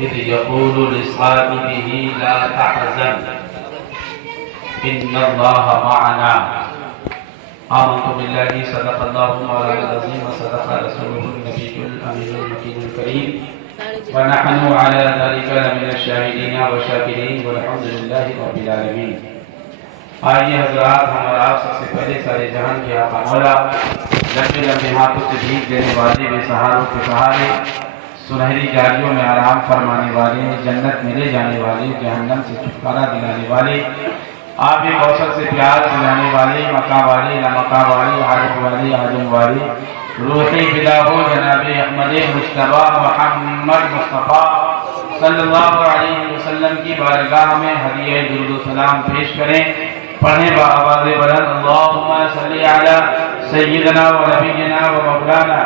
إذ يقول لصاحبه لا تحزن إن الله معنا آمنت بالله صدق الله مولانا العظيم وصدق رسوله النبي الأمين المكين الكريم ونحن على ذلك لمن الشاهدين والشاكرين والحمد لله رب العالمين. آئیے حضرات، ہمارا آپ سب سے پہلے سارے جہان کے آقا مولا لمبے لمبے ہاتھوں سے بھیک دینے والے، بے سہاروں کے سہارے، سنہری جالیوں میں آرام فرمانے والے، جنت میں لے جانے والے، جہنم سے چھٹکارا دلانے والے، آب کوثر سے پیار دلانے والے، مقام والے، لامقام والے، عارف والے، عالم والے، روحی فدا ہو جناب احمد مجتبیٰ محمد مصطفیٰ صلی اللہ علیہ وسلم کی بارگاہ میں ہدیہ درود و سلام پیش کریں. پڑھیں بآواز بلند اللہم صلی علی سیدنا و نبینا و مولانا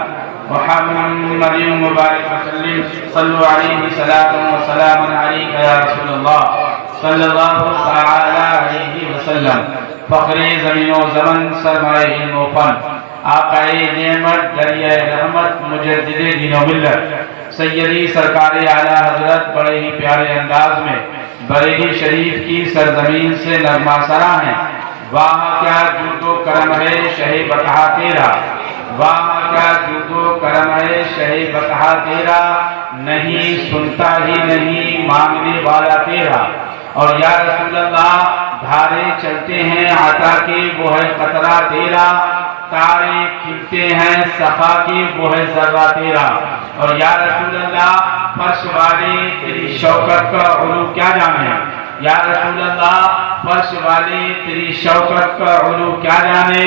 محمد مبارک وسلم صلو علیہ صلاۃ و سلام علیک یا رسول اللہ صلی اللہ تعالی علیہ وسلم. فخر زمین و زمن، سرمایہ علم و فن، آقائے نعمت، دریائے رحمت، مجدد دین و ملت، سیدی سرکار اعلیٰ حضرت بڑے ہی پیارے انداز میں بریلی شریف کی سرزمین سے نغمہ سرا ہیں. واہ کیا جود و کرم ہے شہ بطحہ تیرا، واہ کیا جود و کرم ہے شہ بطحہ تیرا، نہیں سنتا ہی نہیں مانگنے والا تیرا. اور یا رسول اللہ دھارے چلتے ہیں عطا کے وہ ہے قطرہ تیرا، تارے کھلتے ہیں صفا کے وہ ہے ذرہ تیرا. اور یا رسول اللہ فرش والے تیری شوکت کا علو کیا جانے، یا رسول اللہ فرش والے تیری شوکت کا علو کیا جانے،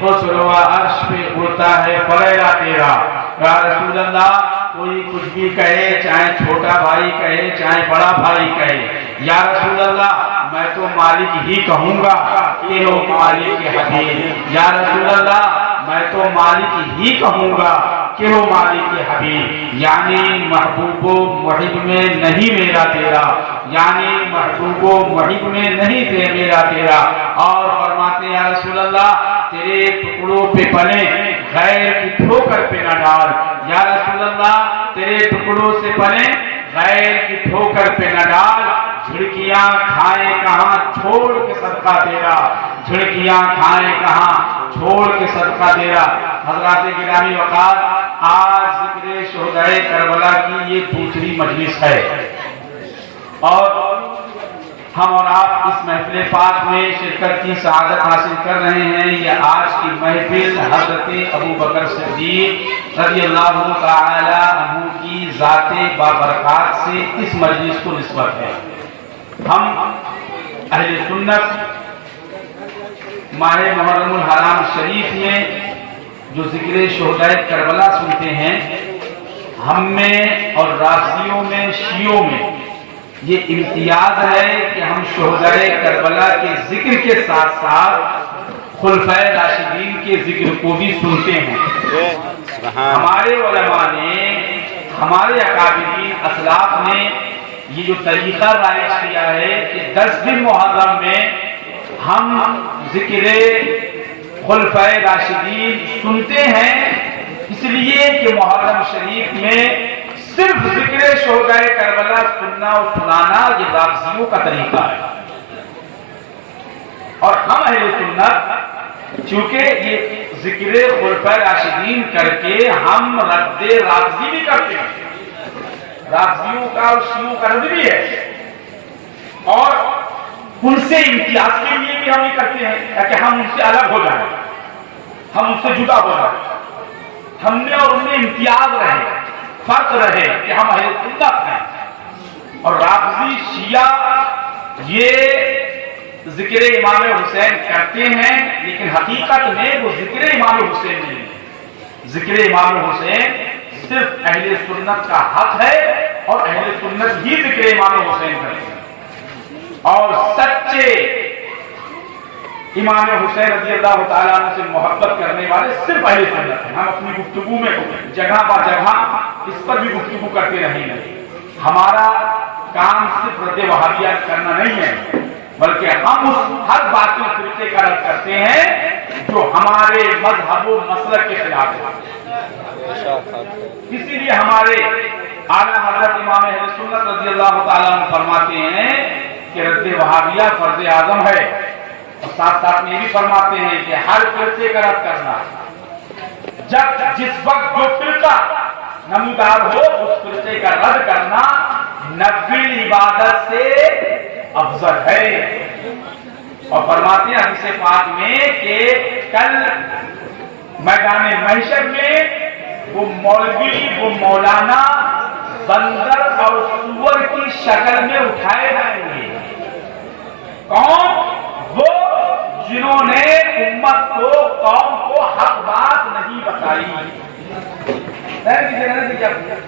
خسرو عرش پہ اڑتا ہے فریرہ تیرا. یا رسول اللہ کوئی کچھ بھی کہے، چاہے چھوٹا بھائی کہے چاہے بڑا بھائی کہے، یا رسول اللہ میں تو مالک ہی کہوں گا کہ ہو مالک کے حبیب. یا رسول اللہ میں تو مالک ہی کہوں گا کہ ہو مالک کے حبیب. یعنی محبوب و محب میں نہیں میرا تیرا، یعنی محبوب و محب میں نہیں میرا تیرا. اور فرماتے ہیں یا رسول اللہ تیرے ٹکڑوں پہ پلے غیر کی ٹھوکر پہ نہ ڈال. یا رسول اللہ تیرے ٹکڑوں سے پلے غیر کی ٹھوکر پہ نہ ڈال. جھڑکیاں کھائیں کہاں چھوڑ کے صدقہ تیرا، جھڑکیاں کھائیں کہاں چھوڑ کے صدقہ تیرا. حضرات گرامی وقار، آج ذکر شہدائے کربلا کی یہ دوسری مجلس ہے اور ہم اور آپ اس محفل پاک میں شرکت کی سعادت حاصل کر رہے ہیں. یہ آج کی محفل حضرت ابو بکر صدیق رضی اللہ تعالی عنہ کی ذات بابرکات سے اس مجلس کو نسبت ہے. ہم اہل سنت ماہ محرم الحرام شریف میں جو ذکر شہدائے کربلا سنتے ہیں، ہم میں اور رافضیوں میں، شیعوں میں یہ امتیاز ہے کہ ہم شہدائے کربلا کے ذکر کے ساتھ ساتھ خلفائے راشدین کے ذکر کو بھی سنتے ہیں. ہمارے علماء نے، ہمارے اکابرین اسلاف نے یہ جو طریقہ رائج کیا ہے کہ 10 دن محرم میں ہم ذکر خلفائے راشدین سنتے ہیں، اس لیے کہ محرم شریف میں صرف ذکر شہدائے کربلا سننا اور سنانا یہ رافضیوں کا طریقہ ہے. اور ہم اہل سنت چونکہ یہ ذکر خلفائے راشدین کر کے ہم رد رافضی بھی کرتے ہیں، رافضیوں کا اور شیعوں کا رد بھی ہے، اور ان سے امتیاز کے لیے بھی ہم یہ کرتے ہیں تاکہ ہم ان سے الگ ہو جائیں، ہم ان سے جدا ہو جائیں. ہم نے اور ان میں امتیاز رہے، فرق رہے کہ ہم اہل سنت ہیں. اور رافضی شیعہ یہ ذکر امام حسین کرتے ہیں لیکن حقیقت میں وہ ذکر امام حسین نہیں ہے. ذکر امام حسین صرف اہل سنت کا حق ہے اور اہل سنت ہی ذکر امام حسین کرتے ہیں. اور سچے امام حسین رضی اللہ تعالیٰ عنہ سے محبت کرنے والے صرف اہل سنت ہیں. ہم اپنی گفتگو میں جگہ با جگہ اس پر بھی گفتگو کرتے رہیں گے. ہمارا کام صرف رد وہابیت کرنا نہیں ہے، بلکہ ہم اس ہر باطل فرقے کا رد کرتے ہیں جو ہمارے مذہب و مسلک کے خلاف ہے. اسی لیے ہمارے اعلیٰ حضرت امام اہل سنت رضی اللہ تعالیٰ عنہ فرماتے ہیں کہ رد وہابیہ فرض اعظم ہے، اور ساتھ ساتھ میں بھی فرماتے ہیں کہ ہر فرقے کا رد کرنا، جس وقت جو فرقہ نمودار ہو اس فرقے کا رد کرنا نفل عبادت سے افضل ہے۔ اور فرماتے ہیں حدیث پاک میں کہ کل میدان محشر میں وہ مولوی، وہ مولانا بندر اور سور کی شکل میں اٹھائے جائیں گے۔ کون؟ وہ جنہوں نے امت کو، قوم کو حق بات نہیں بتائی۔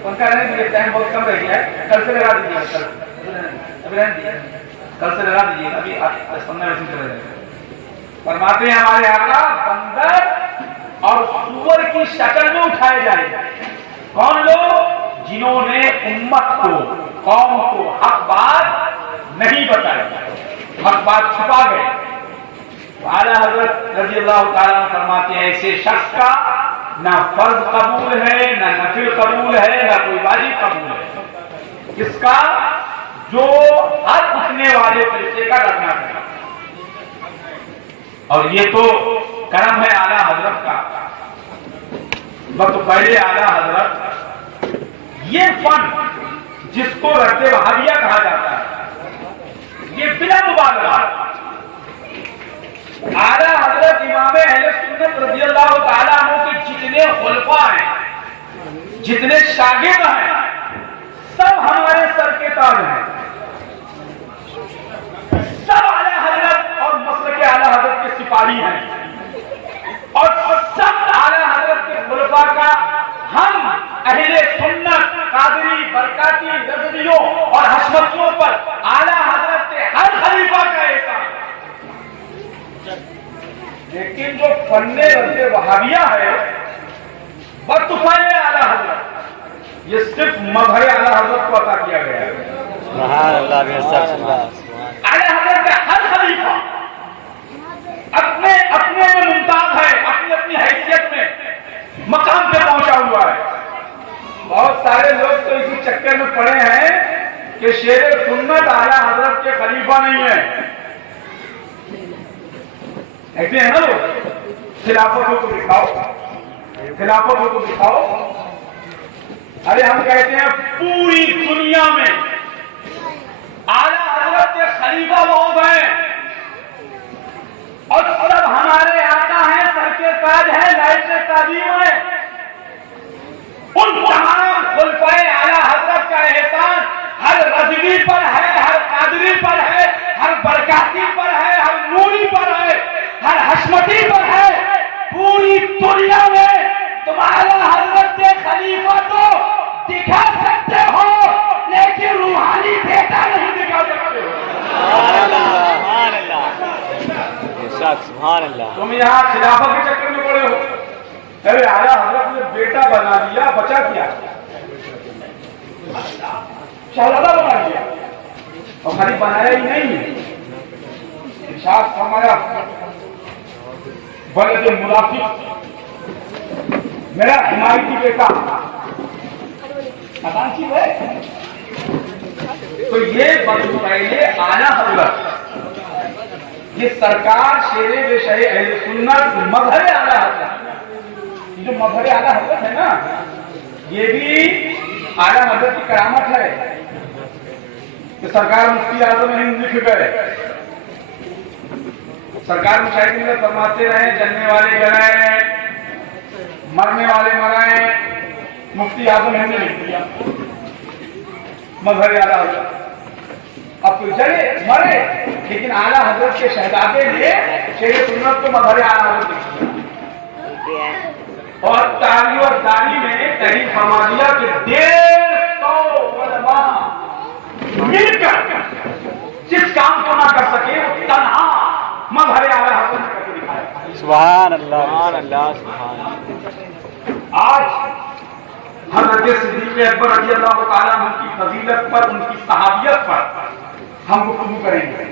پنکھا رہنے دیجیے، ٹائم بہت کم رہ گیا ہے، کل سے لگا دیجیے، کل سے لگا دیجیے، ابھی 15 منٹ چلے جائیں۔ فرماتے ہیں ہمارے آقا بندر اور سور کی شکل میں اٹھائے جائیں گے۔ کون لوگ؟ جنہوں نے امت کو، قوم کو حق بات نہیں بتائی، حق بات چھپا گئے۔ اعلیٰ حضرت رضی اللہ تعالیٰ فرماتے ہیں ایسے شخص کا نہ فرض قبول ہے، نہ نفل قبول ہے، نہ کوئی واجب قبول ہے، اس کا جو ہر اٹھنے والے فرقے کا رکھنا ہے۔ اور یہ تو کرم ہے اعلیٰ حضرت کا، بس پہلے اعلیٰ حضرت یہ فن جس کو رد وہابیہ کہا جاتا ہے، یہ بلا مبالغہ اعلیٰ حضرت امام اہل سنت رضی اللہ تعالیٰ عنہ کے جتنے خلفاء ہیں، جتنے شاگرد ہیں، سب ہمارے سر کے تاج ہیں، سب اعلیٰ حضرت اور مسلک اعلیٰ حضرت کے سپاہی ہیں، اور سب اعلیٰ حضرت کے خلفاء کا ہم اہل سنت قادری، برکاتی، رضویوں اور حشمتیوں پر اعلیٰ حضرت کے ہر خلیفہ کا احسان۔ لیکن جو فن رد وہابیہ ہے بطفیل اعلیٰ حضرت، یہ صرف مظہر اعلیٰ حضرت کو عطا کیا گیا ہے۔ سبحان اللہ، اعلیٰ حضرت کا ہر خلیفہ اپنے اپنے میں ممتاز ہے، اپنی اپنی حیثیت میں مقام پہ پہنچا ہوا ہے۔ بہت سارے لوگ تو اسی چکر میں پڑے ہیں کہ شیر سنت اعلیٰ حضرت کے خلیفہ نہیں ہے، ایسے ہیں نا لوگ، خلافت ہو تو دکھاؤ، خلافت ہو تو دکھاؤ۔ ارے ہم کہتے ہیں پوری دنیا میں اعلیٰ حضرت کے خلیفہ بہت ہیں، اور سب ہمارے آقا ہیں، سر کے تاج ہیں، لائٹ تعظیم ہے۔ ان تمام خلفائے اعلیٰ حضرت کا احسان ہر رضوی پر ہے، ہر قادری پر ہے، ہر برکاتی پر ہے، ہر نوری پر ہے، ہر حشمتی پر ہے۔ پوری دنیا میں تم اعلیٰ حضرت کے خلیفہ تو دکھا سکتے ہو، لیکن روحانی بیٹا نہیں دکھا سکتے ہو۔ سبحان اللہ۔ تم یہاں خلافت کے چکر میں پڑے ہو، ارے اعلیٰ حضرت نے بیٹا بنا دیا، بچا کیا، شہزادہ بنا دیا، اور خالی بنایا ہی نہیں، ارشاد فرمایا بلد منافق میرا حمایتی بیٹا آسان چیز ہے۔ تو یہ پہلے اعلیٰ حضرت، یہ سرکار شیر بے شہ اہل سنت مظہر اعلیٰ حضرت، یہ جو مظہر اعلیٰ حضرت ہے نا، یہ بھی اعلیٰ حضرت کی کرامت ہے کہ سرکار مفتی اعظم ہند لکھ گئے، سرکار مشاہدین میں فرماتے رہے جلنے والے جلائیں، مرنے والے مرائیں، مفتی اعظم ہند نے لکھ دیا مظہر اعلیٰ حضرت۔ اب تو جلے مرے، لیکن اعلیٰ حضرت کے شہزادے نے شیر سنت کو مظہر اعلیٰ حضرت لکھ دیا، اور تاری اور داری میں تحریر فرما دیا کہ 150 علماء مل کر جس کام کو نہ کر سکے وہ تنہا مظہر اعلیٰ حضرت نے کر کے دکھایا۔ سبحان اللہ، سبحان اللہ، سبحان اللہ۔ آج حضرت صدیق اکبر رضی اللہ تعالیٰ عنہ کی فضیلت پر، ان کی صحابیت پر ہم گفتگو کریں گے۔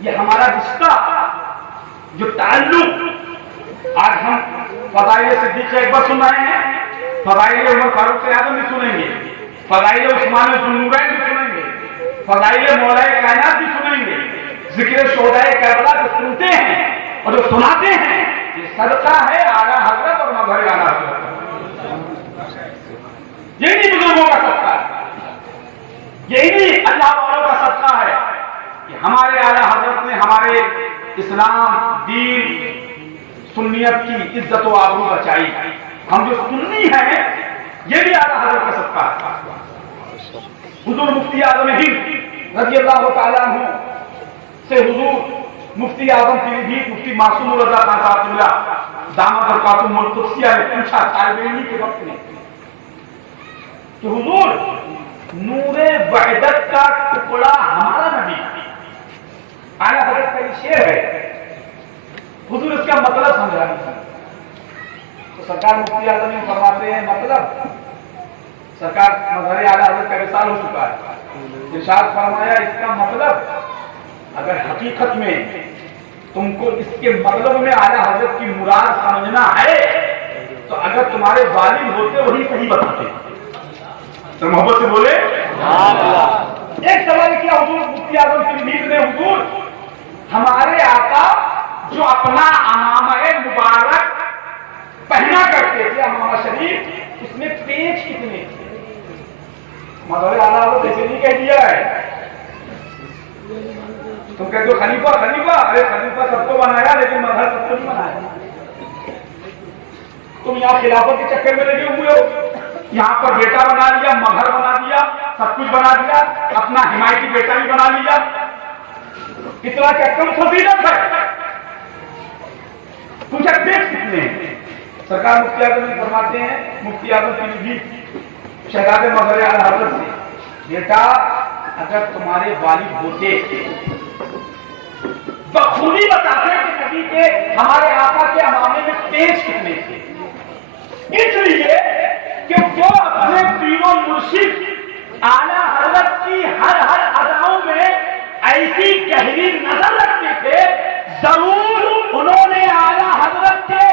یہ ہمارا رشتہ، جو تعلق، آج ہم فضائل صدیق اکبر سن رہے ہیں، فضائل عمر فاروق اعظم بھی سنیں گے، فضائل عثمان ذوالنورین بھی سنیں گے، فضائل مولا کائنات بھی سنیں گے، ذکر شہدائے کربلا جو سنتے ہیں اور جو سناتے ہیں، یہ صدقہ ہے اعلیٰ حضرت اور مظہر اعلیٰ حضرت۔ یہی بزرگوں کا صدقہ ہے، یہی اللہ والوں کا صدقہ ہے کہ ہمارے اعلیٰ حضرت نے ہمارے اسلام، دین، سنیت کی عزت و آبرو بچائی۔ ہم جو سنی ہیں یہ بھی اعلیٰ حضرت کا صدقہ ہے۔ حضور مفتی اعظم ہند رضی اللہ تعالیٰ عنہ سے حضور مفتی اعظم پیلی بھیت مفتی معصوم الرضا خان صاحب اللہ دامت برکاتہم القدسیہ نے پوچھا طالب علمی کے وقت میں کہ حضور نور وحدت کا ٹکڑا ہمارا نبی، اعلیٰ حضرت کا یہ شعر ہے، حضور اس کا مطلب سمجھا نہیں۔ تو سرکار مفتی اعظم ہند فرماتے ہیں مطلب، سرکار مظہر اعلیٰ حضرت کا وصال ہو چکا ہے، ارشاد فرمایا اس کا مطلب اگر حقیقت میں تم کو اس کے مطلب میں اعلیٰ حضرت کی مراد سمجھنا ہے تو اگر تمہارے والد ہوتے وہی صحیح بتاتے۔ تو محبت سے بولے ایک سوال کیا حضور مفتی اعظم پیلی نے، حضور ہمارے آقا جو اپنا عمامہ مبارک پہنا کرتے تھے، عمامہ شریف، اس میں پیچ کتنے تھے؟ مظہر اعلیٰ حضرت ایسے نہیں کہہ دیا ہے، تم کہتے ہو خلیفہ خلیفہ، ارے خلیفہ سب کو بنایا لیکن مظہر سب کو نہیں بنایا۔ تم یہاں خلافت کے چکر میں لگے ہوئے ہو، یہاں پر بیٹا بنا لیا، مظہر بنا دیا، سب کچھ بنا دیا، اپنا حمایتی بیٹا بھی بنا لیا، اتنا کیا کم فضیلت ہے؟ پوچھا دیکھ کتنے ہیں؟ سرکار مفتی اعظم فرماتے ہیں، مفتی اعظم پیلی بھیت شہزادے مظہر اعلیٰ حضرت سے، بیٹا اگر تمہارے والد ہوتے بخوبی بتاتے کہ نبی کے ہمارے آقا کے عمامے میں پیچ کتنے تھے، اس لیے کہ جو اپنے پیر و مرشد اعلیٰ حضرت کی ہر ہر اداؤں میں ایسی گہری نظر رکھتے تھے، ضرور انہوں نے اعلیٰ حضرت کے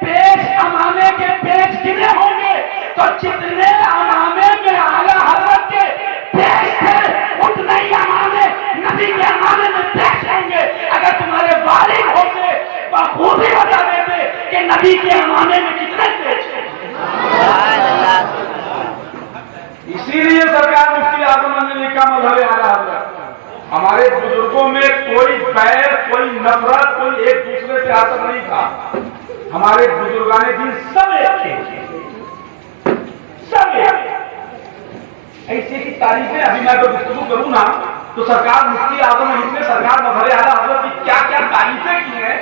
پیچ عمامے کے پیچ گنے ہوں گے، تو جتنے عمامے میں اعلیٰ حضرت کے پیچ تھے اتنے ہی عمامے نبی کے عمامے میں پیچ ہوں گے۔ اگر تمہارے والد ہوتے بخوبی بتا دیتے کہ نبی کے عمامے میں کتنے پیچ ہیں۔ اسی لیے سرکار مفتی اعظم نے لکھا مظہر اعلیٰ حضرت، ہمارے بزرگوں میں کوئی بیر، کوئی نفرت، کوئی ایک دوسرے سے حسد نہیں تھا، ہمارے بزرگان دین سب ایک تھے، سب ایک۔ ایسی کی تعریفیں ابھی میں اگر گفتگو کروں نا تو سرکار مفتی اعظم ہند نے سرکار مظہر اعلیٰ حضرت کی کیا کیا تعریفیں کی ہیں،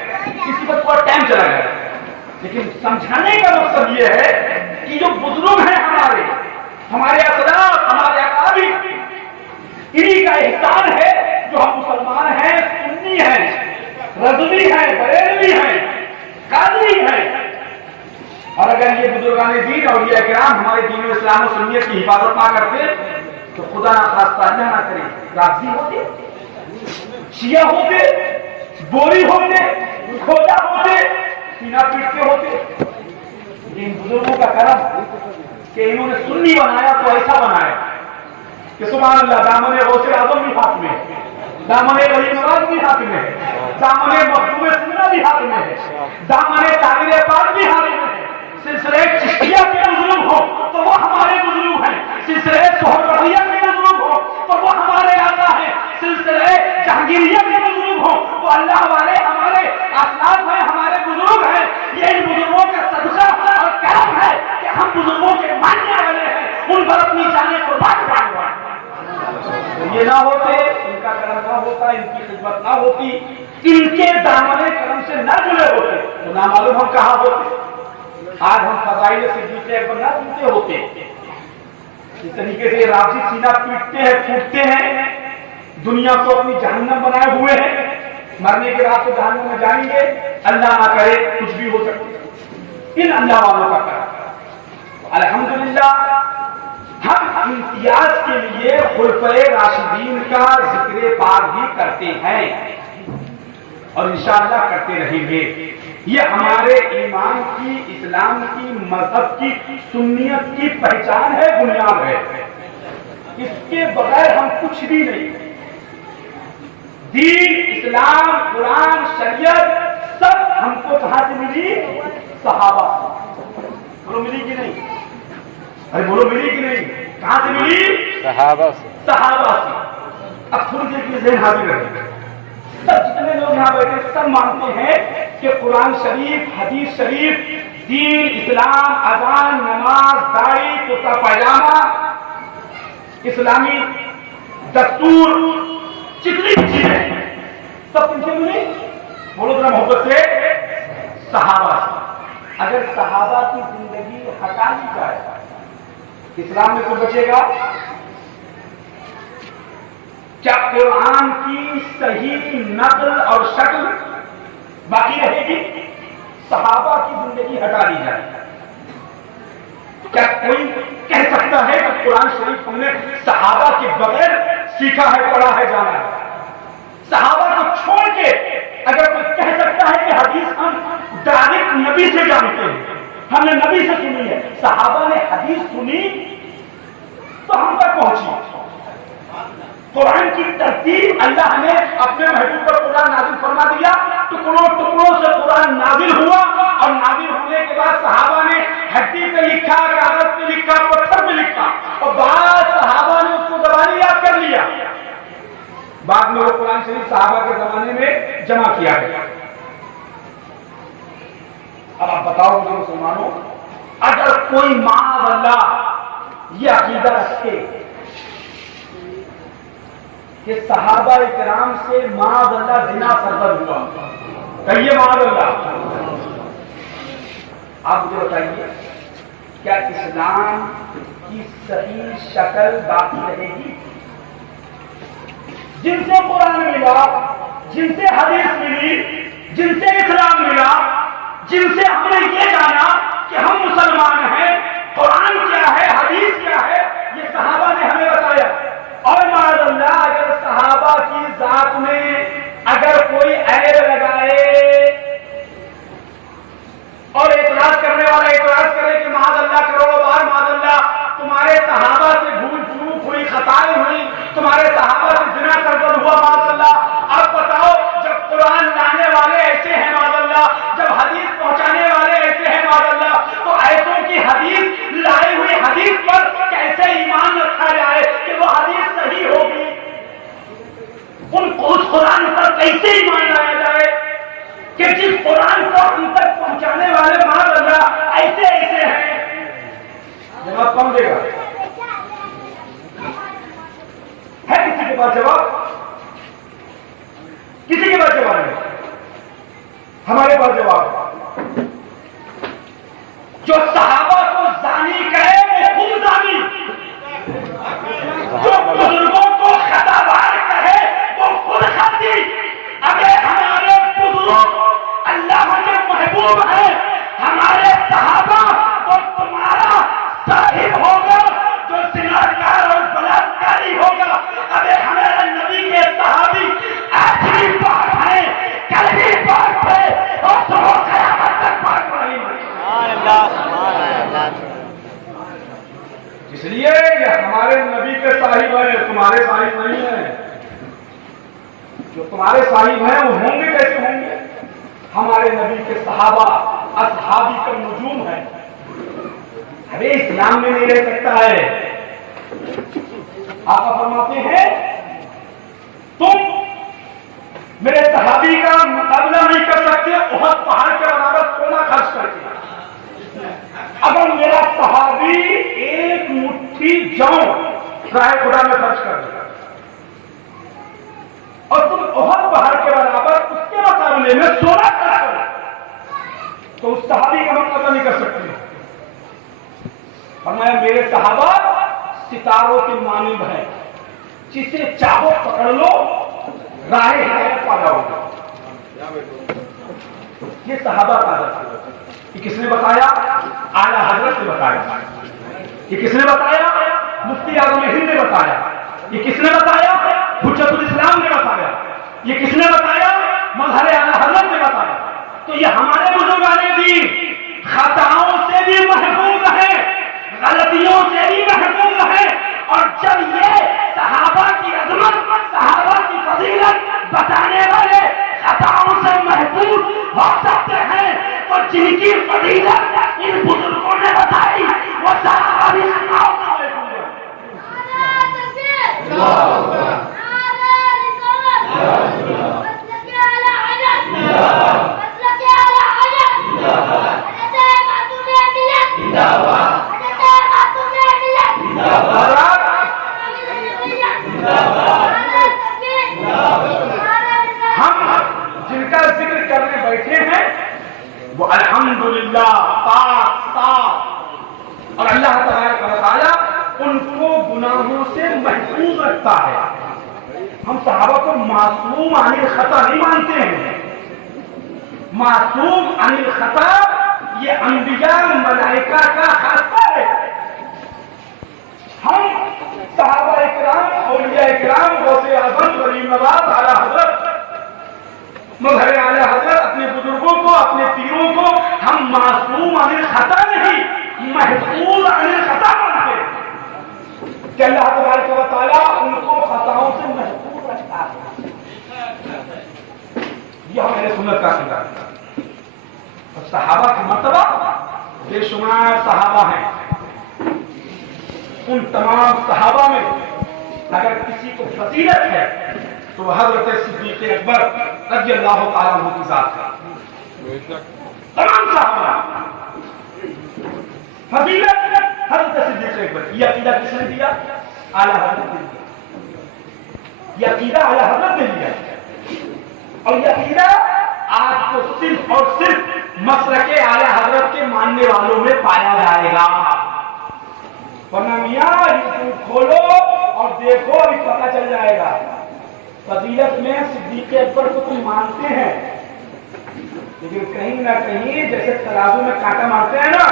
کسی پر تھوڑا ٹائم چلا گیا، لیکن سمجھانے کا مقصد یہ ہے کہ جو بزرگ ہیں ہمارے اسلاف، ہمارے اکابر، انہی کا احسان ہے جو ہم مسلمان ہیں، سنی ہیں، رضوی ہیں، بریلوی ہیں، قادری ہیں، اور اگر یہ بزرگان دین اور یہ اکرام ہمارے دین و اسلام و سنیت کی حفاظت نہ کرتے تو خدا نہ خواستہ اللہ نہ کرے رافضی ہوتے، شیعہ ہوتے، بوری ہوتے، کھوجا ہوتے، سینہ پیٹتے ہوتے۔ ان بزرگوں کا کرم کہ انہوں نے سنی بنایا تو ایسا بنایا کہ سبحان اللہ، دامن غوث اعظم بھی ہاتھ میں ہے، دامن ولی نواز بھی ہاتھ میں ہے، دامن مخدوم سنہ بھی ہاتھ میں ہے، دامن طاہر پاک بھی ہاتھ میں ہے۔ سلسلہ چشتیہ کے بزرگ ہو تو وہ ہمارے بزرگ ہیں، سلسلہ سہروردیہ کے بزرگ ہو تو وہ ہمارے آقا ہیں، سلسلہ جہانگیریہ کے بزرگ ہو وہ اللہ والے ہمارے اسلاف ہیں، ہمارے بزرگ ہیں۔ یہ ان بزرگوں کا صدقہ اور کرم ہے کہ ہم بزرگوں کے ماننے والے ہیں، ان پر اپنی جانیں قربان کرنے والے۔ یہ نہ ہوتے، ان کا کرم نہ ہوتا، ان کی خدمت نہ ہوتی، ان کے دامن کرم سے نہ جڑے ہوتے تو نہ معلوم ہم کہاں ہوتے۔ آج ہم فضائل صدیقہ اکبر نہ سنتے ہوتے، اس طریقے سے رافضی سینہ پیٹتے ہیں، پھوٹتے ہیں، دنیا کو اپنی جہنم بنائے ہوئے ہیں، مرنے کے بعد تو جہنم میں جائیں گے، اللہ نہ کرے کچھ بھی ہو سکتے ان اللہ والوں کا کرم۔ الحمدللہ ہم امتیاز کے لیے خلفائے راشدین کا ذکر پاک بھی کرتے ہیں اور انشاءاللہ کرتے رہیں گے۔ یہ ہمارے ایمان کی، اسلام کی، مذہب کی، سنیت کی پہچان ہے، بنیاد ہے. اس کے بغیر ہم کچھ بھی نہیں. دین، اسلام، قرآن، شریعت سب ہم کو کہاں سے ملی؟ صحابہ. بولو ملی کہ نہیں؟ ارے بولو ملی کہ نہیں؟ کہاں سے ملی؟ صحابہ سے. صحابہ سے. اب تھوڑی دیر کے ذہن حاضر رکھیں. سب جتنے لوگ یہاں بیٹھے سب مانتے ہیں کہ قرآن شریف، حدیث شریف، دین، اسلام، اذان، نماز، داڑھی، کرتا پائجامہ، اسلامی دستور، جتنی چیزیں سب ان سے ملی. بولو ذرا محبت سے، صحابہ سے. اگر صحابہ کی زندگی ہٹا لی جائے اسلام میں کچھ بچے گا؟ کیا قرآن کی صحیح نقل اور شکل باقی رہے گی؟ صحابہ کی زندگی ہٹا دی جائے کیا کوئی کہہ سکتا ہے کہ قرآن شریف ہم نے صحابہ کے بغیر سیکھا ہے، پڑھا ہے، جانا ہے؟ صحابہ کو چھوڑ کے اگر کوئی کہہ سکتا ہے کہ حدیث ہم ڈائریکٹ نبی سے جانتے ہیں، ہم نے نبی سے سنی ہے، صحابہ نے حدیث سنی تو ہم تک پہنچی. قرآن کی ترتیب اللہ نے اپنے محبوب پر قرآن نازل فرما دیا، ٹکڑوں ٹکڑوں سے قرآن نازل ہوا، اور نازل ہونے کے بعد صحابہ نے ہڈی پہ لکھا، کاغذ پہ لکھا، پتھر پہ لکھا، اور بعض صحابہ نے اس کو زبانی یاد کر لیا. بعد میں وہ قرآن شریف صحابہ کے زمانے میں جمع کیا گیا. اب آپ بتاؤ مجھے مسلمانوں، اگر کوئی معاذ اللہ یہ عقیدہ رکھے کہ صحابہ کرام سے معاذ اللہ زنا سرزد ہوا، کہیے معاذ اللہ، آپ مجھے بتائیے کیا اسلام کی صحیح شکل باقی رہے گی؟ جن سے قرآن ملا، جن سے حدیث ملی، جن سے اسلام ملا، جن سے ہم نے یہ جانا کہ ہم مسلمان ہیں، قرآن کیا ہے، حدیث کیا ہے، یہ صحابہ نے ہمیں بتایا. اور معاذ اللہ اگر صحابہ کی ذات میں اگر کوئی عیب لگائے اور اعتراض کرنے والا اعتراض کرے کہ معاذ اللہ کروڑوں بار معاذ اللہ تمہارے صحابہ سے بھول چوک ہوئی، خطائیں ہوئی، تمہارے صحابہ سے زنا سرزد ہوا معاذ اللہ، اب بتاؤ جب قرآن لانے والے ایسے ہیں معاذ اللہ، جب حدیث پہنچانے والے ایسے ہیں معاذ اللہ، تو ایسوں کی حدیث لائی ہوئی حدیث پر کیسے ایمان رکھا جائے کہ وہ حدیث صحیح ہوگی؟ ان کو اس قرآن پر کیسے ایمان لایا جائے کہ جس قرآن کو ہم تک پہنچانے والے معاذ اللہ ایسے ایسے ہیں؟ جواب کون دے گا؟ ہے کسی کے پاس جواب؟ کسی کے پاس جواب ہے؟ ہمارے پاس جواب. جو صحابہ کو زانی کہے وہ خود زانی، جو بزرگوں کو خطاوار کہے وہ خود خطی. اگر ہمارے بزرگ اللہ کے محبوب ہیں، ہمارے صحابہ تو تمہارا صاحب ہوگا جو زناکار اور بلاکاری ہوگا. ابے ہمارے نبی کے صحابی آخری بات ہے، کلمی بات ہے، اور صبح قیامت تک بات رہی ہے. اس لیے یہ ہمارے نبی کے صاحب ہیں، تمہارے صاحب نہیں ہیں. جو تمہارے صاحب ہیں وہ ہوں گے کیسے ہوں گے؟ ہمارے نبی کے صحابہ اصحابی کا نجوم ہے. ارے اسلام میں نہیں رہ سکتا ہے. آپ فرماتے ہیں تم میرے صحابی کا مقابلہ نہیں کر سکتے احد پہاڑ کے برابر سونا خرچ کر کے. اگر میرا صحابی ایک مٹھی جو راہ خدا میں خرچ کر دیا اور تم احد پہاڑ کے برابر اس کے مقابلے میں سونا خرچ کرو تو اس صحابی کا مقابلہ نہیں کر سکتے. فرمایا میرے صحابہ ستاروں کے مانند ہیں، جسے چاہو پکڑ لو، راہ ہدایت پا جاؤ گے. یہ صحابہ کا عادت ہے. یہ کس نے بتایا؟ اعلیٰ حضرت نے بتایا. یہ کس نے بتایا؟ مفتی اعظم ہند نے بتایا. یہ کس نے بتایا؟ حجت الاسلام نے بتایا. یہ کس نے بتایا؟ مظہر اعلیٰ حضرت نے بتایا. تو یہ ہمارے بزرگان دین خطاؤں سے بھی محفوظ ہیں، غلطیوں سے بھی محفوظ ہیں، اور جب یہ صحابہ کی عظمت، صحابہ کی فضیلت بتانے والے خطاؤں سے محفوظ ہو سکتے ہیں تو جن کی فضیلت ان بزرگوں نے بتائی وہ صحابہ بھی خطاؤں سے محفوظ ہیں۔ ہم جن کا ذکر کرنے بیٹھے ہیں وہ الحمدللہ پاک صاف، اور اللہ تبارک و تعالیٰ ان کو گناہوں سے محفوظ رکھتا ہے۔ ہم صحابہ کو معصوم عن الخطا نہیں مانتے ہیں۔ معصوم عن الخطا یہ انبیاء ملائکہ کا خاصہ ہے۔ ہم صحابہ اکرام، اولیاء اکرام، غوث اعظم، غریب نواز، اعلیٰ حضرت، مظہر اعلیٰ حضرت، اپنے بزرگوں کو، اپنے پیروں کو ہم معصوم عن الخطا نہیں، محفوظ عن الخطا مانتے ہیں کہ اللہ تبارک و تعالیٰ ان کو خطاؤں سے محفوظ رکھتا ہے۔ یہ ہمارے سنت کا عقیدہ ہے۔ اور صحابہ کی مرتبہ بے شمار صحابہ ہیں، ان تمام صحابہ میں اگر کسی کو فضیلت ہے تو حضرت صدیق اکبر رضی اللہ تعالیٰ عنہ کی ذات ہے۔ تمام صحابہ فضیلت حضرت صدیق اکبر، یہ عقیدہ کس نے دیا؟ اعلیٰ حضرت نے دیا۔ یہ عقیدہ اعلیٰ حضرت نے دیا، اور یہ عقیدہ آپ کو صرف اور صرف مسلک اعلیٰ حضرت کے ماننے والوں میں پایا جائے گا۔ ورنہ میاں یوٹیوب کھولو اور دیکھو، ابھی پتہ چل جائے گا۔ فضیلت میں صدیق اکبر کو تم مانتے ہیں، لیکن کہیں نہ کہیں جیسے ترازو میں کانٹا مارتے ہیں نا،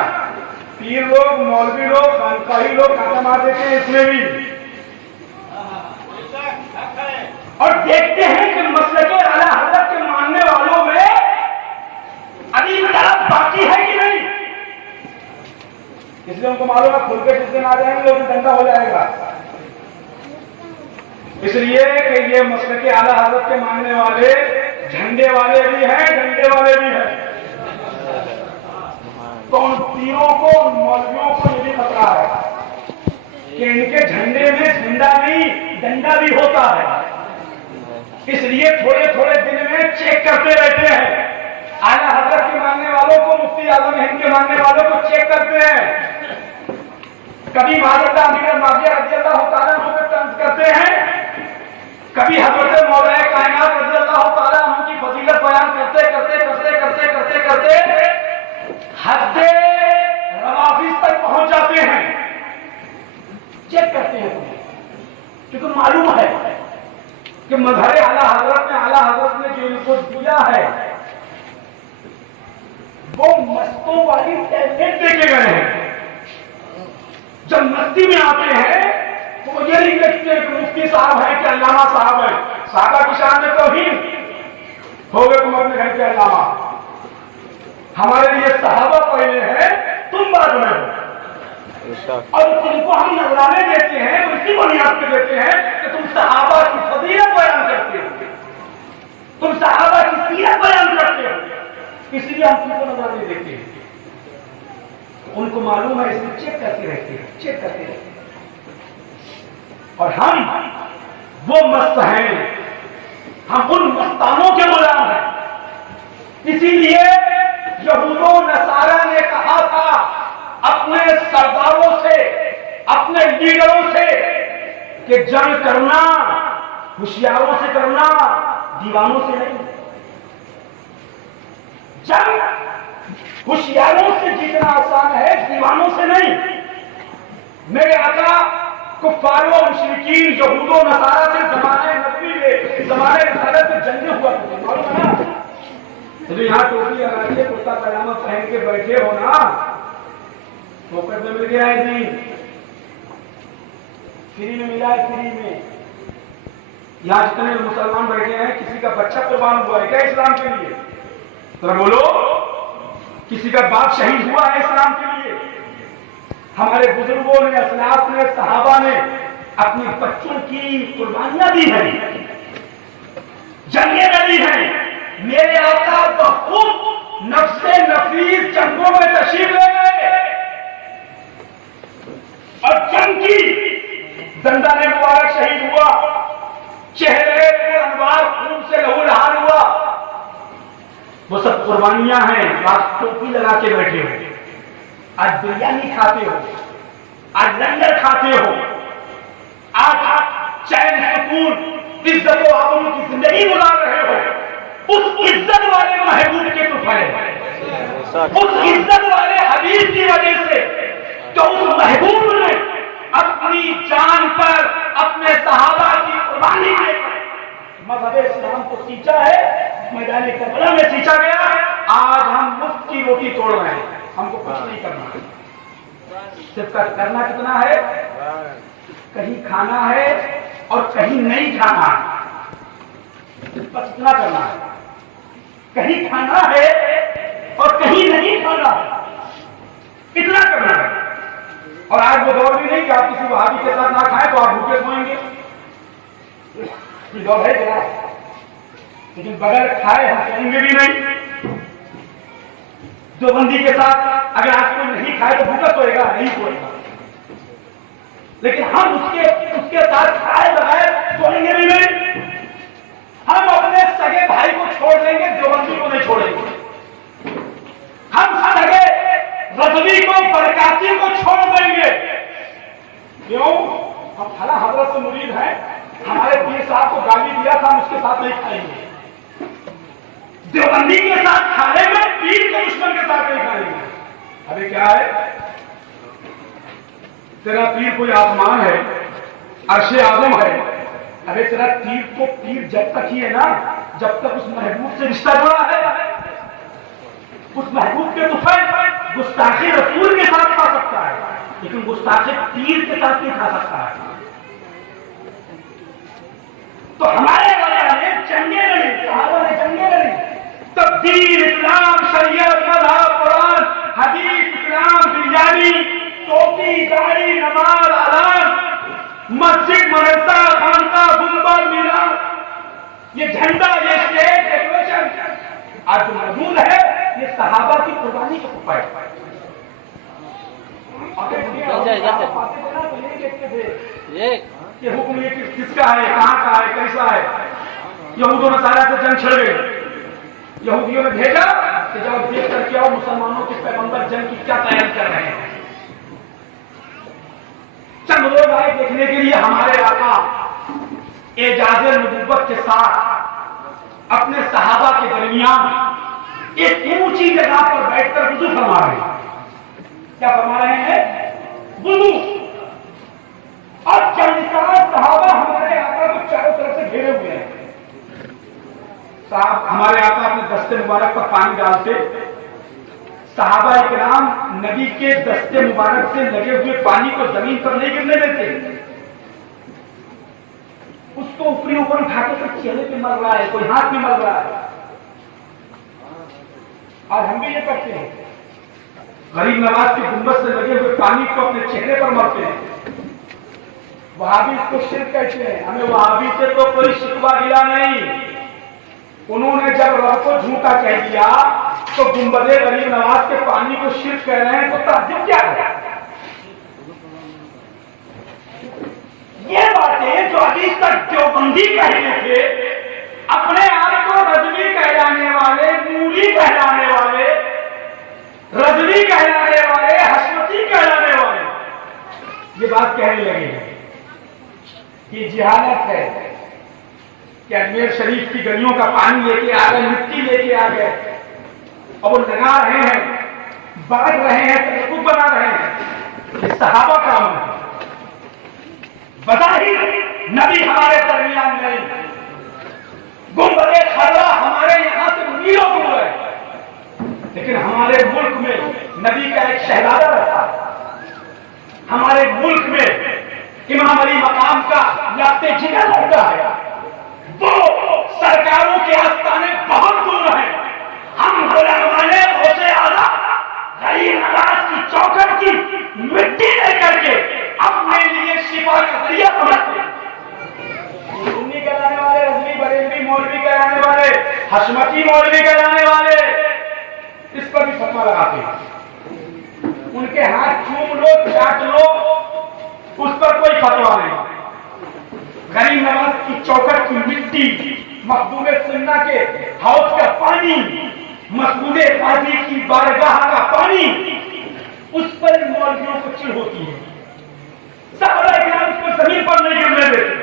پیر لوگ، مولوی لوگ، خانقاہی لوگ کانٹا مار دیتے ہیں اس میں بھی، اور دیکھتے ہیں کہ مسلک اعلیٰ حضرت کے ماننے والوں میں ابھی طرف باقی ہے کہ نہیں۔ اس لیے ان کو معلوم ہے کھل کے جس دن آ جائیں گے وہ بھی ڈنڈا ہو جائے گا۔ اس لیے کہ یہ مسلک اعلیٰ حضرت کے ماننے والے جھنڈے والے بھی ہیں، ڈنڈے والے بھی ہیں، تو ان پیروں کو، ان مولویوں کو یہ بھی خطرہ ہے کہ ان کے جھنڈے میں جھنڈا نہیں ڈنڈا بھی ہوتا ہے۔ اس لیے تھوڑے تھوڑے دن میں چیک کرتے رہتے ہیں۔ اعلیٰ حضرت کے ماننے والوں کو، مفتی اعظم ہند کے ماننے والوں کو چیک کرتے ہیں۔ کبھی حضرت امیر معاویہ رضی اللہ تعالیٰ عنہ پہ طنز کرتے ہیں، کبھی حضرت مولا کائنات رضی اللہ تعالیٰ عنہ کی فضیلت بیان کرتے کرتے کرتے کرتے کرتے کرتے حد روافض تک پہنچ جاتے ہیں۔ چیک کرتے ہیں کیونکہ معلوم ہے کہ مظہر اعلیٰ حضرت میں، اعلیٰ حضرت نے جو ان کو دیا ہے وہ مستوں والی ٹیبلٹ دے کے گئے ہیں۔ جب مستی میں آتے ہیں تو وہ یہ نہیں دیکھتے کہ مفتی صاحب ہیں کہ علامہ صاحب ہیں۔ صحابہ کی شان میں توہین ہو گئے، تم اپنے گھر کے علامہ، ہمارے لیے صحابہ پہلے ہیں، تم بعد میں ہو۔ اور تم کو ہم نذرانے دیتے ہیں، وہ اسی بنیاد پہ دیتے ہیں کہ تم صحابہ کی فضیلت بیان کرتے ہو، تم صحابہ کی سیرت بیان کرتے ہو، اس لیے ہم تم کو نذرانے دیتے ہیں۔ ان کو معلوم ہے، اس لیے چیک کرتے رہتے ہیں، چیک کرتے رہتے ہیں۔ اور ہم وہ مست ہیں، ہم ان مستانوں کے غلام ہیں۔ اسی لیے یہود و نصارہ نے کہا تھا اپنے سرداروں سے، اپنے لیڈروں سے کہ جنگ کرنا ہوشیاروں سے کرنا، دیوانوں سے نہیں۔ جنگ ہوشیاروں سے جیتنا آسان ہے، دیوانوں سے نہیں۔ میرے آقا کفار و مشرکین یہود و نصارہ سے زمانے نبی میں، زمانے رسالت میں جنگیں ہوا کرتی، معلوم ہے نا؟ جو یہاں ٹوپی لگا کے کرتا پاجامہ پہن کے بیٹھے ہو نا، ٹوکر میں مل گیا ہے نہیں، فری میں ملا ہے، فری میں۔ یہاں جتنے مسلمان بیٹھے ہیں کسی کا بچہ قربان ہوا ہے کیا اسلام کے لیے؟ تو بولو کسی کا باپ شہید ہوا ہے اسلام کے لیے؟ ہمارے بزرگوں نے، اسلاف نے، صحابہ نے اپنے بچوں کی قربانیاں دی ہیں، جنگیں لڑی ہیں. میرے آقا بخود نفس نفیس جنگوں میں تشریف لے گئے اور جنگ کی، دندان مبارک شہید ہوا، چہرے پر انوار خون سے لہو لہان ہوا. وہ سب قربانیاں ہیں. آپ ٹوپی لگا کے بیٹھے ہو، آج بریانی کھاتے ہو، آج لنگر کھاتے ہو، آج آپ چین سکون عزت و آبرو کی زندگی گزار رہے ہو. اس عزت والے محبوب کے طفیل، اس عزت والے حبیب کی وجہ سے تو اس محبوب نے اپنی جان پر اپنے صحابہ کی قربانی دے کر مذہب اسلام کو سینچا ہے، میدان کربلا میں سینچا گیا. آج ہم مفت کی روٹی توڑ رہے ہیں. ہم کو کچھ نہیں کرنا ہے، صرف کرنا کتنا ہے؟ کہیں کھانا ہے اور کہیں نہیں کھانا ہے، بس اتنا کرنا ہے. کہیں کھانا ہے اور کہیں نہیں کھانا ہے، اتنا کرنا ہے. اور آج وہ دور بھی نہیں کہ آپ کسی وہابی کے ساتھ نہ کھائیں تو آپ بھوکے سوئیں گے. یہ دور ہے کیا؟ لیکن بغیر کھائے ہم سوئیں گے بھی نہیں. دیوبندی کے ساتھ اگر آج کوئی نہیں کھائے تو بھوکا سوئے گا نہیں سوئے گا. لیکن ہم اس کے ساتھ کھائے بغیر سوئیں گے بھی نہیں. ہم اپنے سگے بھائی کو چھوڑ دیں گے، دیوبندی کو نہیں چھوڑیں گے. ہم سگے رضوی کو، برکاتی کو چھوڑ دیں گے. کیوں؟ ہم خلا حضرت سے مرید ہیں، ہمارے پیر صاحب کو گالی دیا تھا، ہم اس کے ساتھ نہیں کھائیں گے. دیوبندی کے ساتھ کھا لیں گے، پیر کے دشمن کے ساتھ نہیں کھائیں گے. ابھی کیا ہے؟ تیرا پیر کوئی آسمان ہے، عرش اعظم ہے. ارے تیرا پیر تو پیر جب تک ہی ہے نا جب تک اس محبوب سے رشتہ جڑا ہے. اس محبوب کے طفیل گستاخی رسول کے ساتھ کھا سکتا ہے، لیکن گستاخی پیر کے ساتھ نہیں کھا سکتا ہے. تو ہمارے وجہ نے جنگیں لڑی، صحابہ نے جنگیں لڑی. تبدیل اسلام، شریعت، مذہب، قرآن، حدیث، اسلام، بریانی، ٹوپی، داڑھی، نماز، اذان، مسجد، مدرسہ، خانقاہ، گنبد، مینار، یہ جھنڈا، یہ اسٹیج ڈیکوریشن آج جو موجود ہے یہ صحابہ کی قربانی کا کفا ہے. یہ حکم یہ کس کا ہے، کہاں کا ہے، کیسا ہے؟ یہود و نصارہ سے جنگ چھڑ گئی. یہودیوں نے بھیجا کہ جاؤ دیکھ کر کے آؤ مسلمانوں کے پیغمبر جنگ کی کیا تیاری کر رہے ہیں. چند لوگ آئے دیکھنے کے لیے. ہمارے آقا اعجاز نبوت کے ساتھ اپنے صحابہ کے درمیان ایک اونچی جگہ پر بیٹھ کر وضو فرما رہے ہیں. کیا فرما رہے ہیں؟ وضو. اور چند صحابہ ہمارے آقا کو چاروں طرف سے گھیرے ہوئے ہیں. صاحب ہمارے آقا اپنے دستے مبارک پر پانی ڈالتے، صحابہ اکرام نبی کے دستے مبارک سے لگے ہوئے پانی کو زمین پر نہیں گرنے دیتے. اس کو اوپری اوپر اٹھا کے کوئی چہرے پہ مر رہا ہے، کوئی ہاتھ میں مر رہا ہے. اور ہم بھی یہ کرتے ہیں، غریب نواز کی گنبد سے لگے ہوئے پانی کو اپنے چہرے پر مرتے ہیں. وہابی اس کو شرک کہتے ہیں. ہمیں وہابی سے تو کوئی شکوہ گلا نہیں. انہوں نے جب رب کو جھوٹا کہہ دیا تو گنبد غریب نواز کے پانی کو شرک کہہ رہے ہیں تو تعجب کیا ہے؟ یہ باتیں جو ابھی تک دیوبندی کہتے تھے، اپنے آپ کو رضوی کہلانے والے، نوری کہلانے والے، رضوی کہلانے والے، حشمتی کہلانے والے، یہ بات کہنے لگے کہ جہالت ہے کہ اجمیر شریف کی گلیوں کا پانی لے کے آ گئے، مٹی لے کے آ گئے اور وہ لگا رہے ہیں، بانٹ رہے ہیں، تحقیق بنا رہے ہیں. یہ صحابہ کا عمل ہے. بظاہر نبی ہمارے درمیان نہیں، گنبد خضرا ہمارے یہاں سے میلوں دور ہے، لیکن ہمارے ملک میں نبی کا ایک شہزادہ رہا. ہمارے ملک میں امام علی مقام کا یافتے جگر لڑتا ہے. وہ سرکاروں کے آستانے بہت دور ہیں. ہم مٹی لے کر کے اپنے لیے شفا کا ذریعہ سمجھتے ہیں. سنی کہلانے والے، رضوی بریلوی مولوی کہلانے والے، حشمتی مولوی کہلانے والے اس پر بھی فتوا لگاتے ہیں. ان کے ہاتھ چوم لو، چاٹ لو، اس پر کوئی فتوا نہیں. غریب نواز کی چوکٹ کی مٹی، محبوب سنہ کے حوض کا پانی، مسعود قاضی کی بارگاہ کا پانی، اس پر مولویوں کو چڑ ہوتی ہے. صحابہ کرام اس کو زمین پر نہیں گرنے دیتے،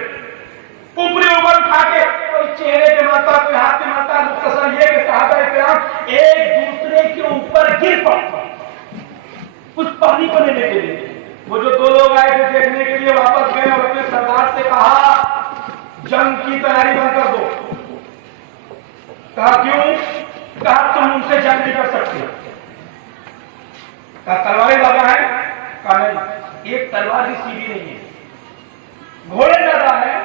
اوپری اوپر اٹھا کے کوئی چہرے پہ مارتا، کوئی ہاتھ پہ مارتا. مختصر یہ کہ صحابہ کرام ایک دوسرے کے اوپر گر پڑتے اس پانی کو لینے کے لیے. وہ جو دو لوگ آئے تھے دیکھنے کے لیے واپس گئے اور اپنے سردار سے کہا جنگ کی تیاری بند کر دو. کہا کیوں؟ کہا تم ان سے جنگ نہیں کر سکتے. کہا تلواریں زیادہ ہیں؟ کہا نہیں، ایک تلوار بھی سیدھی نہیں ہے. گھوڑے زیادہ ہیں؟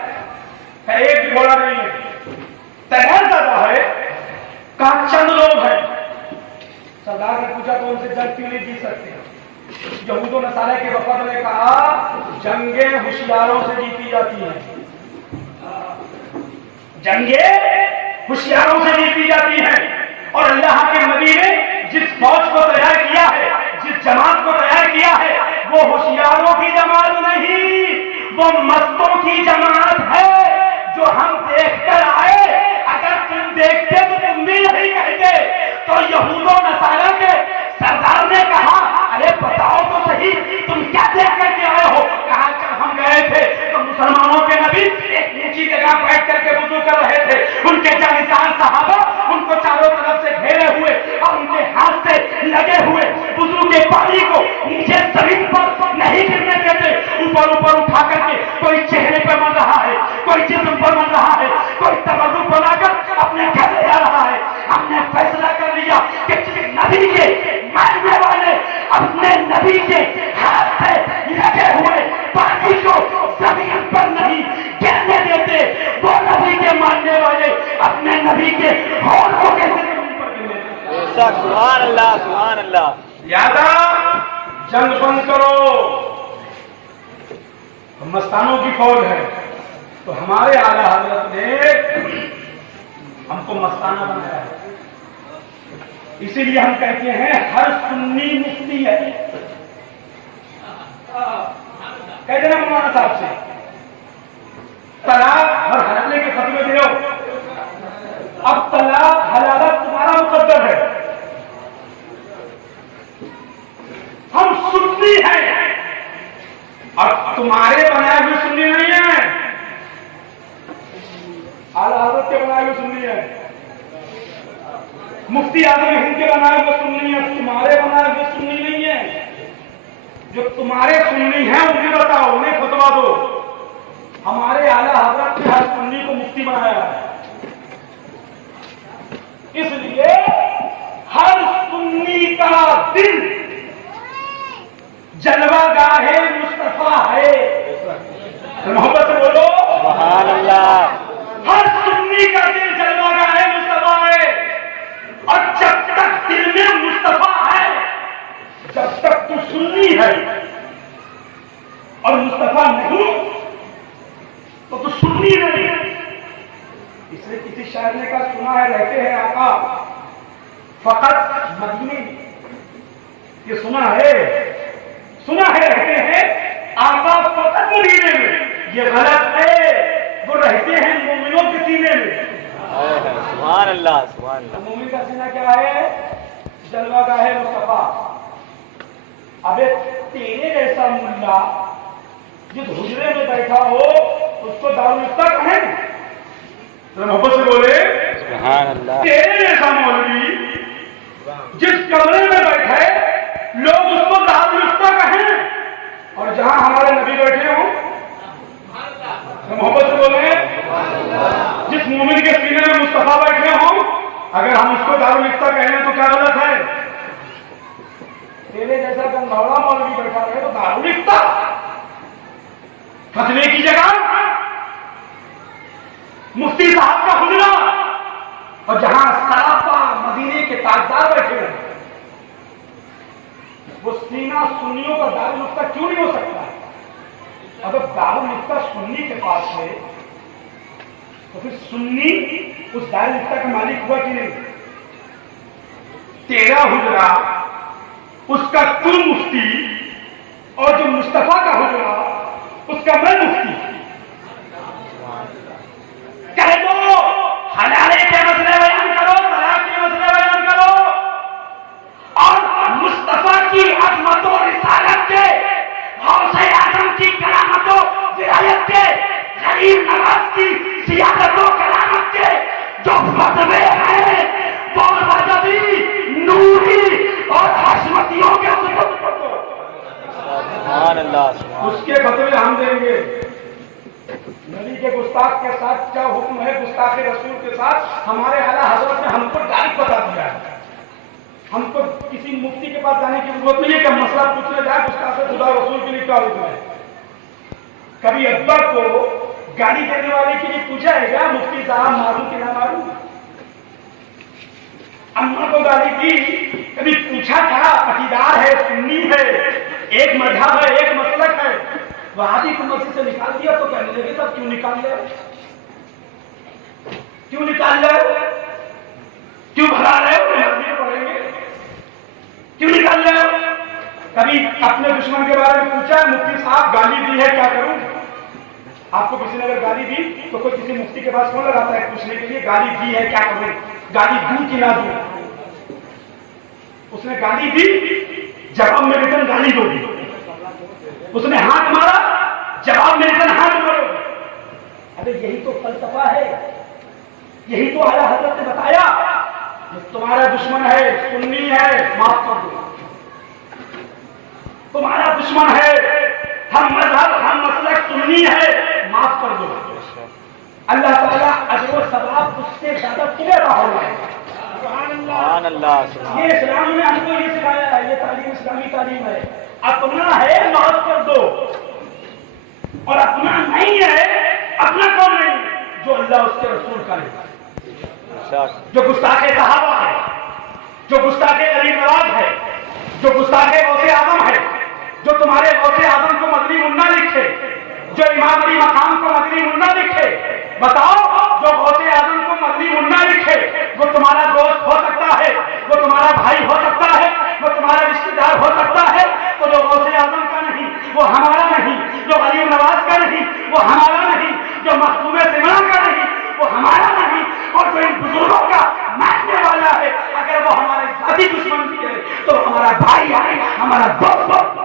کہا ایک بھی گھوڑا نہیں ہے. تیار زیادہ ہے؟ کہا چند لوگ ہیں. سردار نے پوچھا تو ان سے جنگ کیوں نہیں جیت سکتے؟ یہود و نصارہ کے وفد نے کہا جنگیں ہوشیاروں سے جیتی جاتی ہیں. جنگیں ہوشیاروں سے جیتی جاتی ہیں. اور اللہ کے نبی نے جس فوج کو تیار کیا ہے، جس جماعت کو تیار کیا ہے، وہ ہوشیاروں کی جماعت نہیں، وہ مستوں کی جماعت ہے جو ہم دیکھ کر آئے. اگر تم دیکھتے تو تم بھی نہیں کہتے. تو یہود و نصارہ کے سردار نے کہا ارے بتاؤ تو صحیح تم کیا دیکھ کر کے آئے ہو؟ کہا جب ہم گئے تھے تو مسلمانوں کے نبی ایک اونچی جگہ بیٹھ کر کے وضو کر رہے تھے. ان کے جانسان صحابہ ان کو چاروں طرف سے گھیرے ہوئے اور ان کے ہاتھ سے لگے ہوئے وضو کے پانی کو نیچے زمین پر نہیں گرنے دیتے. اوپر اوپر اٹھا کر کے کوئی چہرے پہ مر رہا ہے، کوئی جسم پر مر رہا ہے، کوئی تبرک بنا کر اپنے گھر لے جا رہا ہے. ہم نے فیصلہ کر لیا کہ نبی کے ماننے والے اپنے نبی کے ہاتھ سے لگے ہوئے پانی کو زمین پر نہیں گرنے دیتے. وہ نبی کے ماننے والے اپنے نبی کے ہونٹ کو کیسے زمین پر گرنے دیتے؟ سبحان اللہ، سبحان اللہ. لہذا جنگ بند کرو. مستانوں کی فوج ہے تو ہمارے اعلیٰ حضرت نے ہم کو مستانہ بنایا ہے. اسی لیے ہم کہتے ہیں ہر سنی مفتی ہے. کہہ دینا مولانا صاحب سے طلاق اور حلالے کے فتوے دے. اب طلاق حلالت تمہارا مقدر ہے. ہم سنی ہیں اور تمہارے بنائے ہوئے سنی نہیں ہیں. اعلیٰ حضرت کے بنائے ہوئے سنی ہیں، مفتی اعظم ہند کے بنائے ہوئے سنی ہیں، تمہارے بنائے ہوئے سنی نہیں ہیں. جو تمہارے سنی ہیں انہیں بتاؤ، انہیں فتوا دو. ہمارے اعلیٰ حضرت نے ہر سنی کو مفتی بنایا ہے. اس لیے ہر سنی کا دل جلوہ گاہ مصطفیٰ ہے. محبت سے بولو سبحان اللہ. ہر سنی کا دل جلوہ گاہ مصطفیٰ ہے. اور جب تک دل میں مصطفیٰ ہے، جب تک تو سنی ہے اور مصطفیٰ نہیں تو تو سنی نہیں. اس لیے کسی شاعر نے کہا سنا ہے رہتے ہیں آقا فقط مدینے میں. یہ سنا ہے رہتے ہیں آقا فقط مدینے میں. یہ غلط ہے، وہ رہتے ہیں مومنوں کے سینے میں. سبحان اللہ، سبحان اللہ. مومن کا سینہ کیا ہے؟ جلوہ گاہ مصطفیٰ. ابے تیرے جیسا ملا جس حجرے میں بیٹھا ہو اس کو دارالفتہ کہیں؟ محبت سے بولے سبحان اللہ. تیرے جیسا مولوی جس کمرے میں بیٹھے لوگ اس کو دارالفتہ کہیں، اور جہاں ہمارے نبی بیٹھے ہوں محبت سے بولے جس مومن کے سینے میں مصطفیٰ بیٹھے ہوں اگر ہم اس کو دارالفتہ کہیں تو کیا غلط ہے؟ تیرے جیسا گنگھوڑا مولوی بیٹھا رہے تو دارالفتہ فتوے کی جگہ مفتی صاحب کا حجرہ، اور جہاں سراپا مدینے کے تاجدار بیٹھے ہیں وہ سینہ سنیوں کا دارالمفتہ کیوں نہیں ہو سکتا؟ اگر دارالمفتہ سنی کے پاس ہے تو پھر سنی اس دارالمفتہ کا مالک ہوا کہ نہیں؟ تیرا حجرا اس کا تم مفتی اور جو مصطفیٰ کا حجرا اس کا میں مفتی. کہہ دو حلالے کے مسئلے بیان کرو، طلاق کے مسئلے بیان کرو، اور مصطفیٰ کی عظمت و رسالت کے، غوث اعظم کی کرامت و ولایت کے، غریب نواز کی سیادت و کرامت کے جو فتوے ہیں وہ مذہبی، نوری اور حشمتیوں کے سبحان اللہ سبحان اس کے فتوے ہم دیں گے. نبی کے گستاخ کے ساتھ کیا حکم ہے، گستاخ رسول کے ساتھ ہمارے اعلیٰ حضرت نے ہم کو ڈائریکٹ بتا دیا ہے. ہم کو کسی مفتی کے پاس جانے کی ضرورت نہیں ہے کہ مسئلہ پوچھنے جائے گستاخ خدا رسول کے لیے کیا حکم ہے. کبھی اکبر کو گالی دینے والے کے لیے پوچھا ہے کیا مفتی صاحب معلوم کہ نہ معلوم؟ اما کو گالی دی کبھی پوچھا تھا؟ پٹیدار ہے، سنی ہے، ایک مذہب ہے، ایک مسلک ہے، وہابی کو مسجد سے نکال دیا تو کہنے لگے سب کیوں نکال لیا، کیوں نکال لیا، کیوں بھگا رہے ہو، پڑھیں گے کیوں نکال لیا. کبھی اپنے دشمن کے بارے میں پوچھا مفتی صاحب گالی دی ہے کیا کروں؟ آپ کو کسی نے اگر گالی دی تو کوئی کسی مفتی کے پاس فون لگاتا ہے پوچھنے کے لیے گالی دی ہے کیا کروں، گالی دوں کہ نہ دوں؟ اس نے گالی دی، جواب میں ریٹرن گالی دو گی. اس نے ہاتھ مارا، جواب میں ریٹرن ہاتھ مارو. ارے یہی تو فلسفہ ہے، یہی تو اعلیٰ حضرت نے بتایا. تمہارا دشمن ہے، سنی ہے، معاف کر دو. تمہارا دشمن ہے، ہم مذہب ہم مسلک سنی ہے، معاف کر دو. اللہ تعالیٰ اجر و ثواب اس سے زیادہ تمہیں عطا فرمائے. سبحان اللہ سبحان یہ اسلام نے ہم کو یہ سکھایا ہے، یہ تعلیم اسلامی تعلیم ہے. اپنا ہے معاف کر دو، اور اپنا نہیں ہے، اپنا کون نہیں؟ جو اللہ اس کے رسول کا نہیں، اللہ. جو گستاخ صحابہ ہے، جو گستاخ غریب نواز ہے، جو گستاخ غوث اعظم ہے، جو تمہارے غوث اعظم کو مدنی منا لکھے، جو امام علی مقام کو مدنی منا لکھے. بتاؤ جو غوث اعظم کو مدنی منا لکھے وہ تمہارا دوست ہو سکتا ہے، وہ تمہارا بھائی ہو سکتا ہے، وہ تمہارا رشتہ دار ہو سکتا ہے. تو جو غوث اعظم کا نہیں وہ ہمارا نہیں، جو غریب نواز کا نہیں وہ ہمارا نہیں، جو مخدوم سمرا کا نہیں وہ ہمارا نہیں، اور جو ان بزرگوں کا ماننے والا ہے اگر وہ ہمارے ذاتی دشمن بھی ہے تو ہمارا بھائی ہے، ہمارا دوست.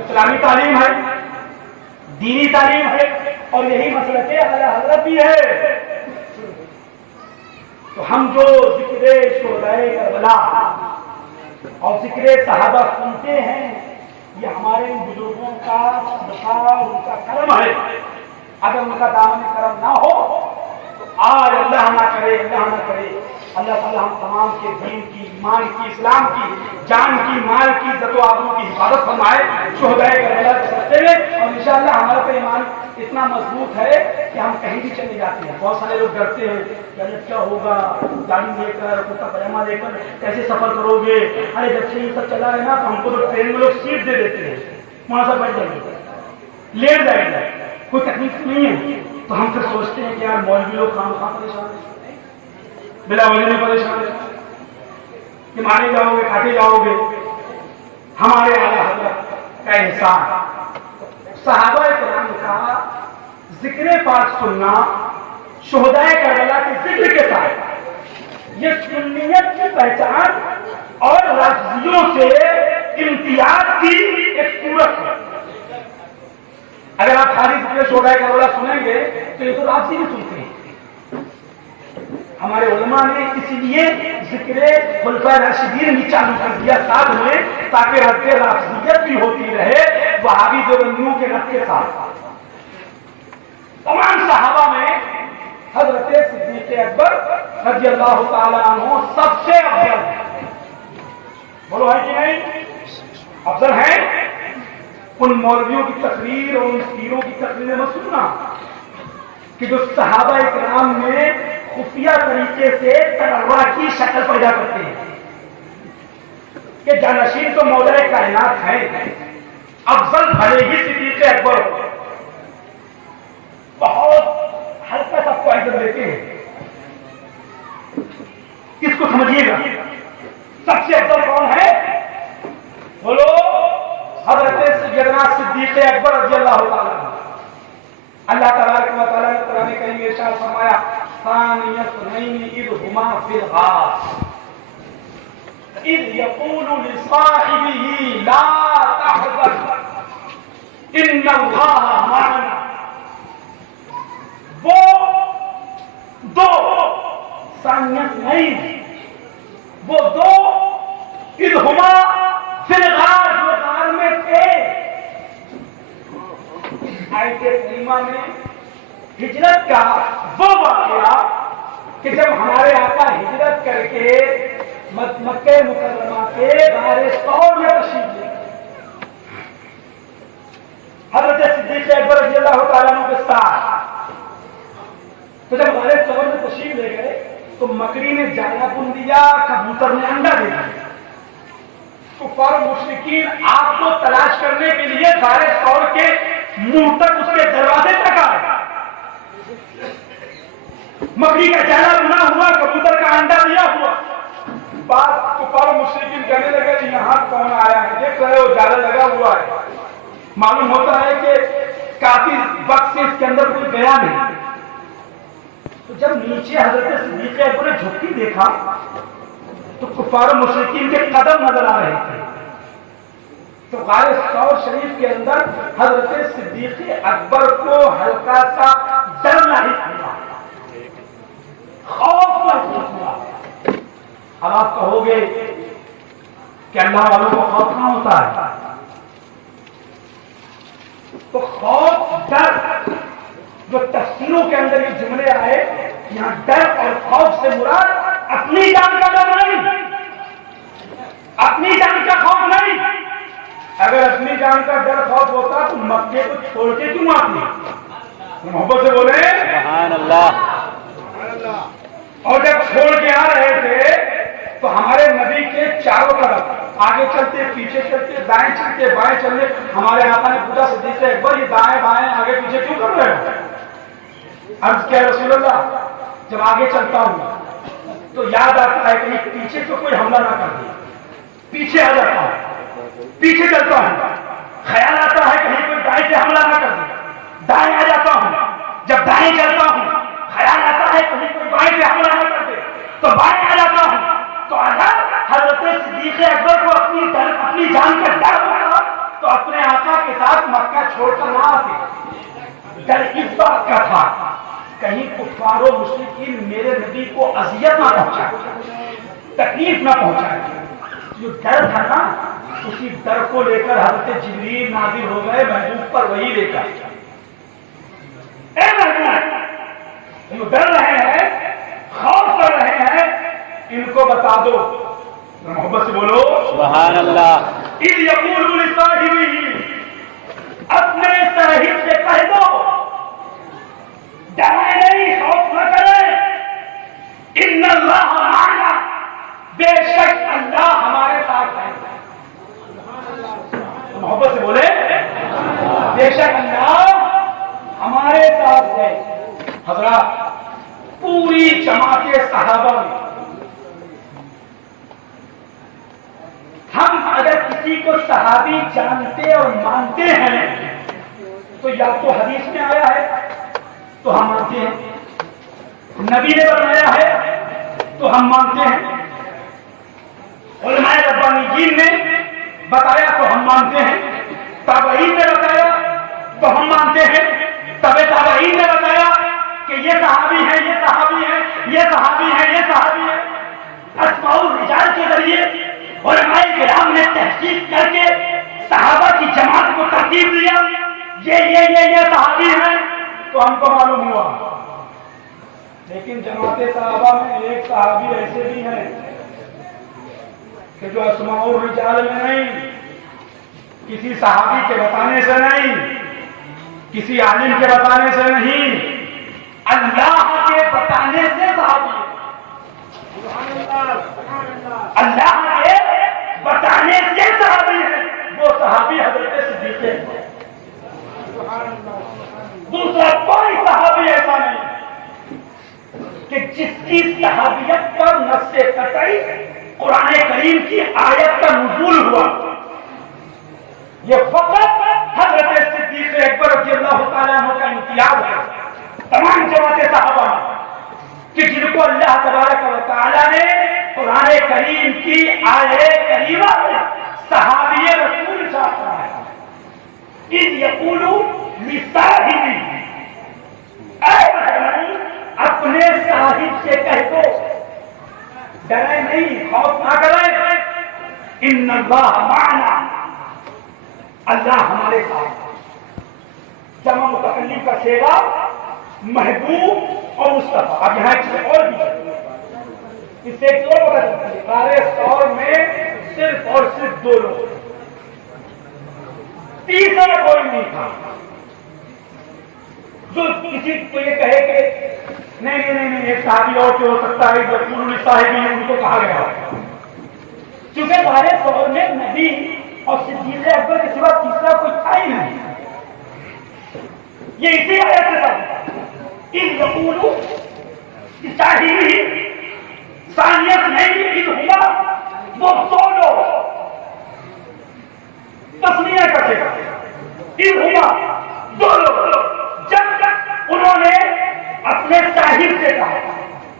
اسلامی تعلیم ہے، دینی تعلیم ہے، اور یہی مسلک اعلیٰ حضرت بھی ہے. تو ہم جو ذکر شہداء کربلا اور ذکر صحابہ سنتے ہیں یہ ہمارے ان بزرگوں کا صدقہ اور ان کا کرم ہے. اگر ان کا دامن کرم نہ ہو تو آج اللہ نہ کرے اللہ تعالیٰ ہم تمام کے دین کی، ایمان کی، اسلام کی، جان کی، مال کی، عزت و آبرو کی حفاظت فرمائے شہداء کربلا کے صدقے میں. اور انشاءاللہ ہمارا تو ایمان اتنا مضبوط ہے کہ ہم کہیں بھی چلے جاتے ہیں. بہت سارے لوگ ڈرتے ہیں کہ کیا ہوگا، گاڑی لے کر، کرتا پاجامہ لے کر کیسے سفر کرو گے. ارے جب سے یہ سب چلا ہے نا تو ہم کو تو ٹرین میں لوگ سیٹ دے دیتے ہیں، وہاں سے بیٹھ جائیں گے، لیٹ جائیں گے، کوئی تکلیف نہیں ہے. تو ہم پھر سوچتے ہیں کہ یار مولوی لوگ خام خواہ پریشان ہیں، بلا وجہ میں پریشان ہے کہ مارے جاؤ گے، کاٹے جاؤ گے. ہمارے اعلیٰ حضرت کا احسان صحابہ کرام کا ذکر پاک سننا شہداء کربلا کے ذکر کے ساتھ یہ سنیت کی پہچان اور رافضیوں سے امتیاز کی ایک صورت ہے. اگر آپ خالی ذکر شہداء کربلا سنیں گے تو یہ تو رافضی بھی سنتے ہیں. ہمارے علماء نے اسی لیے ذکر خلفائے راشدین بھی چالو کر دیا ساتھ میں تاکہ رد رافضیت بھی ہوتی رہے وہابی دیوبندیوں کے رد کے ساتھ. تمام صحابہ میں حضرت صدیق اکبر رضی اللہ تعالیٰ عنہ سب سے افضل ہے. بولو ہے کہ نہیں؟ افضل ہے. ان مولویوں کی تقریر اور ان پیروں کی تقریریں مت سننا کہ جو صحابہ کرام میں خفیہ طریقے سے تنوع کی شکل پیدا کرتے ہیں. کہ جانشین تو مولا کائنات ہیں، افضل بھلے ہی صدیق اکبر بہت ہلکا سا فائدہ دیتے ہیں. کس کو سمجھیے گا سب سے افضل کون ہے؟ بولو حضرت سیدنا صدیق اکبر رضی اللہ تعالیٰ. اللہ تبارک و تعالیٰ نے قرآن کریم میں ارشاد فرمایا ثانی اثنین اذ ہما فی الغار اذ یقول لصاحبہ لا تحزن ان اللہ معنا. وہ دو ثانی اثنین، وہ دو اذ ہما فی الغار، جو غار میں تھے. آیت کریمہ میں ہجرت کا وہ واقعہ کہ جب ہمارے آقا ہجرت کر کے مکہ مکرمہ سے غار ثور میں تشریف لے حضرت صدیق اکبر رضی اللہ تعالیٰ عنہ کے ساتھ. تو جب غار ثور میں تشریف لے گئے تو مکڑی نے جالا بن دیا، کبوتر نے انڈا دے دیا. کفار مشرکین آپ کو تلاش کرنے کے لیے غار ثور کے منہ تک، اس کے دروازے تک آئے. مکڑی کا جالا بنا ہوا، کبوتر کا انڈا دیا ہوا. بات کفار مشرکین کہنے لگے کہ یہاں کون آیا ہے؟ دیکھ رہے ہو جالا لگا ہوا ہے. معلوم ہوتا ہے کہ کافی وقت سے اس کے اندر کوئی گیا نہیں. تو جب نیچے حضرت صدیق اکبر نے جھک کے دیکھا تو کفار مشرکین کے قدم نظر آ رہے تھے. تو غار ثور شریف کے اندر حضرت صدیق اکبر کو ہلکا سا ڈر لاحق ہوا، خوف محسوس ہوا. اب آپ کہو گے کہ اللہ والوں کو خوف کہاں ہوتا ہے؟ تو خوف ڈر جو تفسیروں کے اندر یہ جملے آئے، یہاں ڈر اور خوف سے مراد اپنی جان کا ڈر نہیں، اپنی جان کا خوف نہیں. اگر اپنی جان کا ڈر خوف ہوتا تو مکے کو چھوڑ کے کیوں آتی؟ محبت سے بولے سبحان اللہ. اور جب چھوڑ کے آ رہے تھے تو ہمارے نبی کے چاروں طرف آگے چلتے، پیچھے چلتے، دائیں چلتے، بائیں چلتے. ہمارے آقا نے پوچھا صدیق اکبر یہ دائیں بائیں آگے پیچھے کیوں کر رہے ہو؟ عرض کیا رسول اللہ جب آگے چلتا ہوں تو یاد آتا ہے کہ پیچھے سے کوئی حملہ نہ کر دے، پیچھے آ جاتا ہوں. پیچھے چلتا ہوں، خیال آتا ہے کہیں کوئی دائیں سے حملہ نہ کر دے، دائیں آ جاتا ہوں. جب دائیں چلتا ہوں خیال آتا ہے کہیں کوئی بائیں سے حملہ نہ کر دے تو بائیں آ جاتا ہوں. تو اگر حضرت صدیق اکبر کو اپنی جان کا ڈر ہوتا تو اپنے آقا کے ساتھ مکہ چھوڑ کر نہ آتے. ڈر اس بات کا تھا کہیں کفار و مشرکین میرے نبی کو اذیت نہ پہنچائے، تکلیف نہ پہنچائے. جو ڈر تھا نا اسی ڈر کو لے کر حضرت جبریل نازل ہو گئے محبوب پر وہی لے کر. اے محبوب جو ڈر رہے ہیں، خوف کر رہے ہیں، ان کو بتا دو. محبت سے بولو سبحان اللہ. اذ یقول لصاحبہ، اپنے صاحب سے کہہ دو ڈرائے نہیں، خوف نہ کرے. ان اللہ معنا، بے شک اللہ ہمارے ساتھ ہے. محبت سے بولے بے شک اللہ ہمارے ساتھ ہے. حضرات پوری جماعت صحابہ میں ہم اگر کسی کو صحابی جانتے اور مانتے ہیں تو یا تو حدیث میں آیا ہے تو ہم مانتے ہیں، نبی نے بتایا ہے تو ہم مانتے ہیں، علماء ربانیین نے بتایا تو ہم مانتے ہیں، تابعین نے بتایا تو ہم مانتے ہیں، تبع تابعین نے بتایا کہ یہ صحابی ہے، یہ صحابی ہے، یہ صحابی ہے، یہ صحابی ہے. اسماء الرجال کے ذریعے علماء کرام نے تحقیق کر کے صحابہ کی جماعت کو ترتیب دیا، یہ صحابی ہیں تو ہم کو معلوم ہوا. لیکن جماعت صحابہ میں ایک صحابی ایسے بھی ہیں کہ جو اسماء الرجال میں نہیں، کسی صحابی کے بتانے سے نہیں، کسی عالم کے بتانے سے نہیں، اللہ کے بتانے سے صحابی. اللہ کے بتانے سے صحابی ہیں، وہ صحابی حضرت صدیق اکبر۔ دوسرا کوئی صحابی ایسا نہیں کہ جس کی صحابیت پر نص قطعی قرآن کریم کی آیت کا نزول ہوا۔ یہ فقط حضرت صدیق اکبر رضی اللہ تعالیٰ عنہ کا امتیاز ہے تمام جماعت صحابہ میں، کہ جن کو اللہ تبارک و تعالیٰ نے قرآن کریم کی آیت کریمہ میں صحابی رسول چاہتا ہے۔ اذ یقول لصاحبہ، اے محمد اپنے صاحب سے کہہ دو، ڈرے نہیں، خوف نہ کرے، ان اللہ معنا، اللہ ہمارے ساتھ۔ جمع متکلم کا صیغہ محبوب اور مصطفیٰ۔ اب یہاں ایک چیز اور بھی ہے، اس سے ایک اور پتہ چلتا ہے، سارے سور میں صرف اور صرف دو لوگ، تیسرا کوئی نہیں تھا جو کسی کو یہ کہے کہ نہیں ایک صحابی اور جو ہو سکتا ہے، رسول صاحب ان کو کہا گیا، کیونکہ سارے سور میں نبی اور صدیق اکبر کے سوا تیسرا کوئی تھا ہی نہیں۔ یہ اسی آیت سے تھا، ان یقولو صاحبہ، ثانیت نہیں کہ ہوا وہ دو لوگ، تسمیہ کرتے ان ہوا دو لوگ۔ جب انہوں نے اپنے صاحب سے کہا،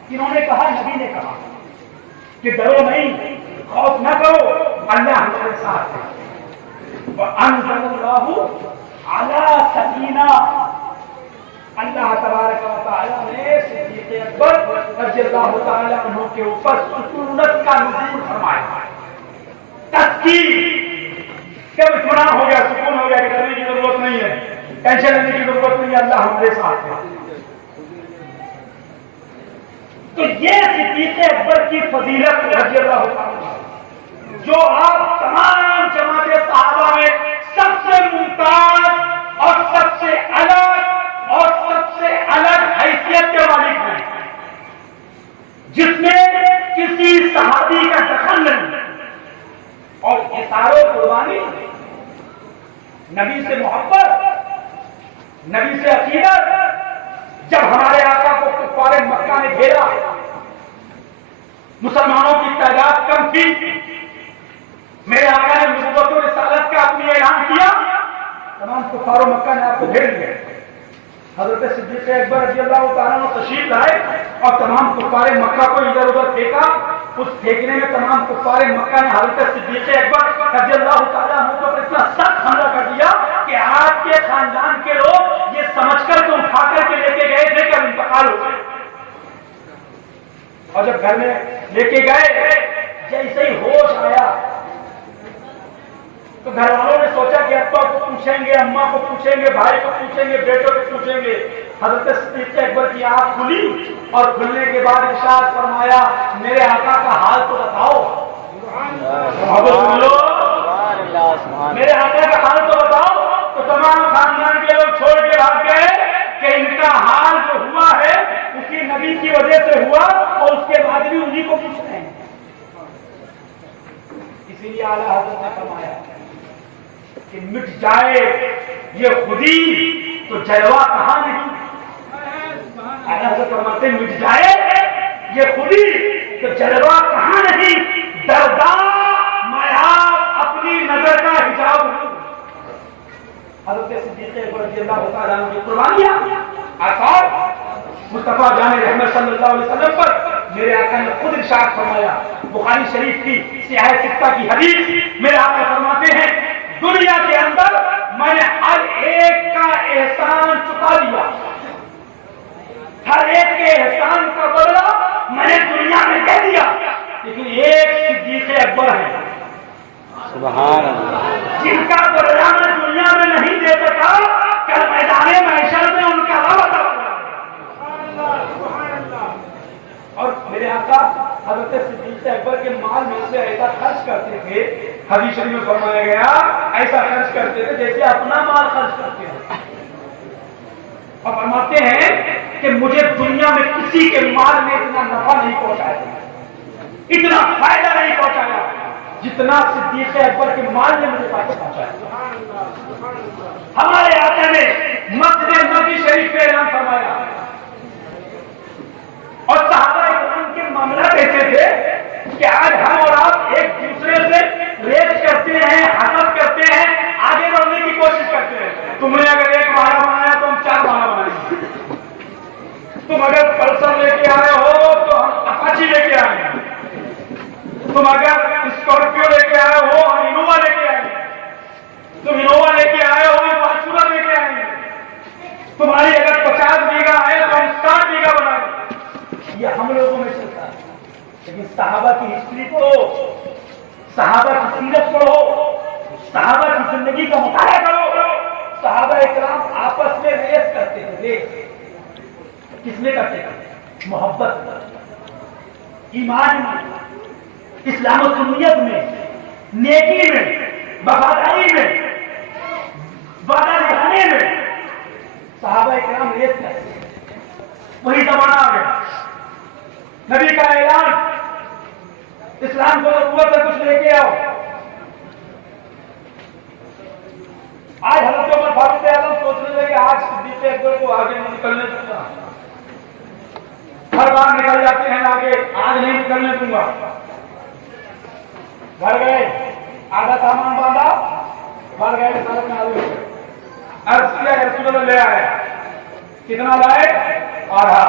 انہوں نے کہا، نبی نے کہا کہ ڈرو نہیں، خوف نہ کرو، اللہ ہمارے ساتھ ہے۔ وَأَنزَلَ اللَّهُ عَلَى سَكِينَةٍ، اللہ تبارک و تعالیٰ نے صدیق اکبر رضی اللہ تعالیٰ عنہ کے اوپر سکونت کا نزول فرمایا، تسکین، کہ اطمینان ہو گیا، سکون ہو گیا، کہ ڈرنے کی ضرورت نہیں ہے، ٹینشن لینے کی ضرورت نہیں ہے، اللہ ہمارے ساتھ ہے۔ تو یہ صدیق اکبر کی فضیلت رضی اللہ تعالیٰ، جو آپ تمام جماعت صحابہ میں سب سے ممتاز اور سب سے الگ حیثیت کے مالک ہیں، جس میں کسی صحابی کا دخل نہیں اور اثار و قربانی، نبی سے محبت، نبی سے عقیدت۔ جب ہمارے آقا کو کفار مکہ نے گھیرا، مسلمانوں کی تعداد کم تھی، میرے آقا نے نبوت و رسالت کا اپنی اعلان کیا، تمام کفار مکہ نے آپ کو گھیر لیا۔ حضرت صدیق اکبر رضی اللہ تعالیٰ عنہ تشریف لائے اور تمام کفار مکہ کو ادھر ادھر پھینکا۔ اس پھینکنے میں تمام کفار مکہ نے حضرت صدیق اکبر رضی اللہ تعالیٰ عنہ پر اتنا سخت حملہ کر دیا کہ آپ کے خاندان کے لوگ یہ سمجھ کر تو اٹھا کر کے لے کے گئے تھے کہ اب انتقال ہو گئے، اور جب گھر میں لے کے گئے، جیسے ہی ہوش آیا تو گھر والوں نے سوچا کہ ابا کو پوچھیں گے، اماں کو پوچھیں گے، بھائی کو پوچھیں گے، بیٹوں کو پوچھیں گے۔ حضرت صدیق اکبر کی آنکھ کھلی اور کھلنے کے بعد ارشاد فرمایا، میرے آقا کا حال تو بتاؤ، میرے آقا کا حال تو بتاؤ۔ تو تمام خاندان کے لوگ چھوڑ کے بھاگ گئے کہ ان کا حال جو ہوا ہے اسی نبی کی وجہ سے ہوا، اور اس کے بعد بھی انہی کو پوچھ رہے ہیں۔ اسی لیے اعلیٰ حضرت نے فرمایا کہ مٹ جائے یہ خودی تو جلوہ کہاں نہیں۔ اعلیٰ حضرت فرماتے ہیں مٹ جائے یہ خودی تو جلوہ کہاں نہیں، درداں میں آپ اپنی نظر کا حجاب ہوں۔ حضرت صدیق اکبر رضی اللہ تعالیٰ عنہ کی قربانیاں، آثار مصطفیٰ جان رحمت صلی اللہ علیہ وسلم پر میرے آقا نے خود ارشاد فرمایا، بخاری شریف کی سیاہ ستہ کی حدیث، میرے آقا فرماتے ہیں، دنیا کے اندر میں نے ہر ایک کا احسان چکا دیا، ہر ایک کے احسان کا بدلہ میں نے دنیا میں دے دیا، لیکن ایک صدیق اکبر ہے سبحان اللہ، جن کا بدلہ میں دنیا میں نہیں دے سکا، کل میدان محشر میں ان کا رابطہ ہوگا۔ اور میرے آقا حضرت صدیق اکبر کے مال میں سے ایسا خرچ کرتے تھے، حدیث شریف میں فرمایا گیا، ایسا خرچ کرتے تھے جیسے اپنا مال خرچ کرتے ہیں، اور فرماتے ہیں کہ مجھے دنیا میں کسی کے مال میں اتنا نفع نہیں پہنچایا، اتنا فائدہ نہیں پہنچایا جتنا صدیق اکبر کے مال نے مجھے فائدہ پہنچایا. ہمارے آقا نے مسجد نبی شریف پہ اعلان فرمایا اور صحابہ کرام کے معاملات ایسے تھے کہ آج ہم اور آپ ایک دوسرے سے ریس کرتے ہیں, حسد کرتے ہیں, آگے بڑھنے کی کوشش کرتے ہیں. تم نے اگر ایک مالا بنایا تو ہم 4 مالا بنائیں گے. تم اگر پلسر لے کے آئے ہو تو ہم اپاچی لے کے آئیں گے. تم اگر اسکارپیو لے کے آئے ہو ہم انووا لے کے آئیں گے. تم انووا لے کے آئے ہو ہم فارچونر لے کے آئیں گے. تمہاری اگر 50 بیگھہ ہے تو ہم 60 بیگھہ بنائیں گے. یہ ہم لوگوں میں چلتا ہے. لیکن صحابہ کی ہسٹری پڑھو, صحابہ کی سیرت پڑھو, صحابہ کی زندگی کا مطالعہ کرو. صحابہ اکرام آپس میں ریس کرتے تھے. ریس کس میں کرتے تھے؟ محبت, ایمان میں, اسلام و سنیت میں, نیکی میں, وفاداری میں, وعدہ نبھانے میں. صحابہ اکرام ریس کرتے تھے. وہی زمانہ آ گیا, نبی کا اعلان, اسلام کو قوت سے کچھ لے کے آؤ. آج حضرت عمر فاروق اعظم سوچنے لگے آج صدیق اکبر کو آگے نہیں نکلنے دوں گا. ہر بار نکل جاتے ہیں آگے, آج نہیں نکلنے دوں گا. گھر گئے, آدھا سامان باندھا, گھر گئے رسالت میں آگے عرض کیا رسول اللہ لے آئے. کتنا لائے؟ آدھا.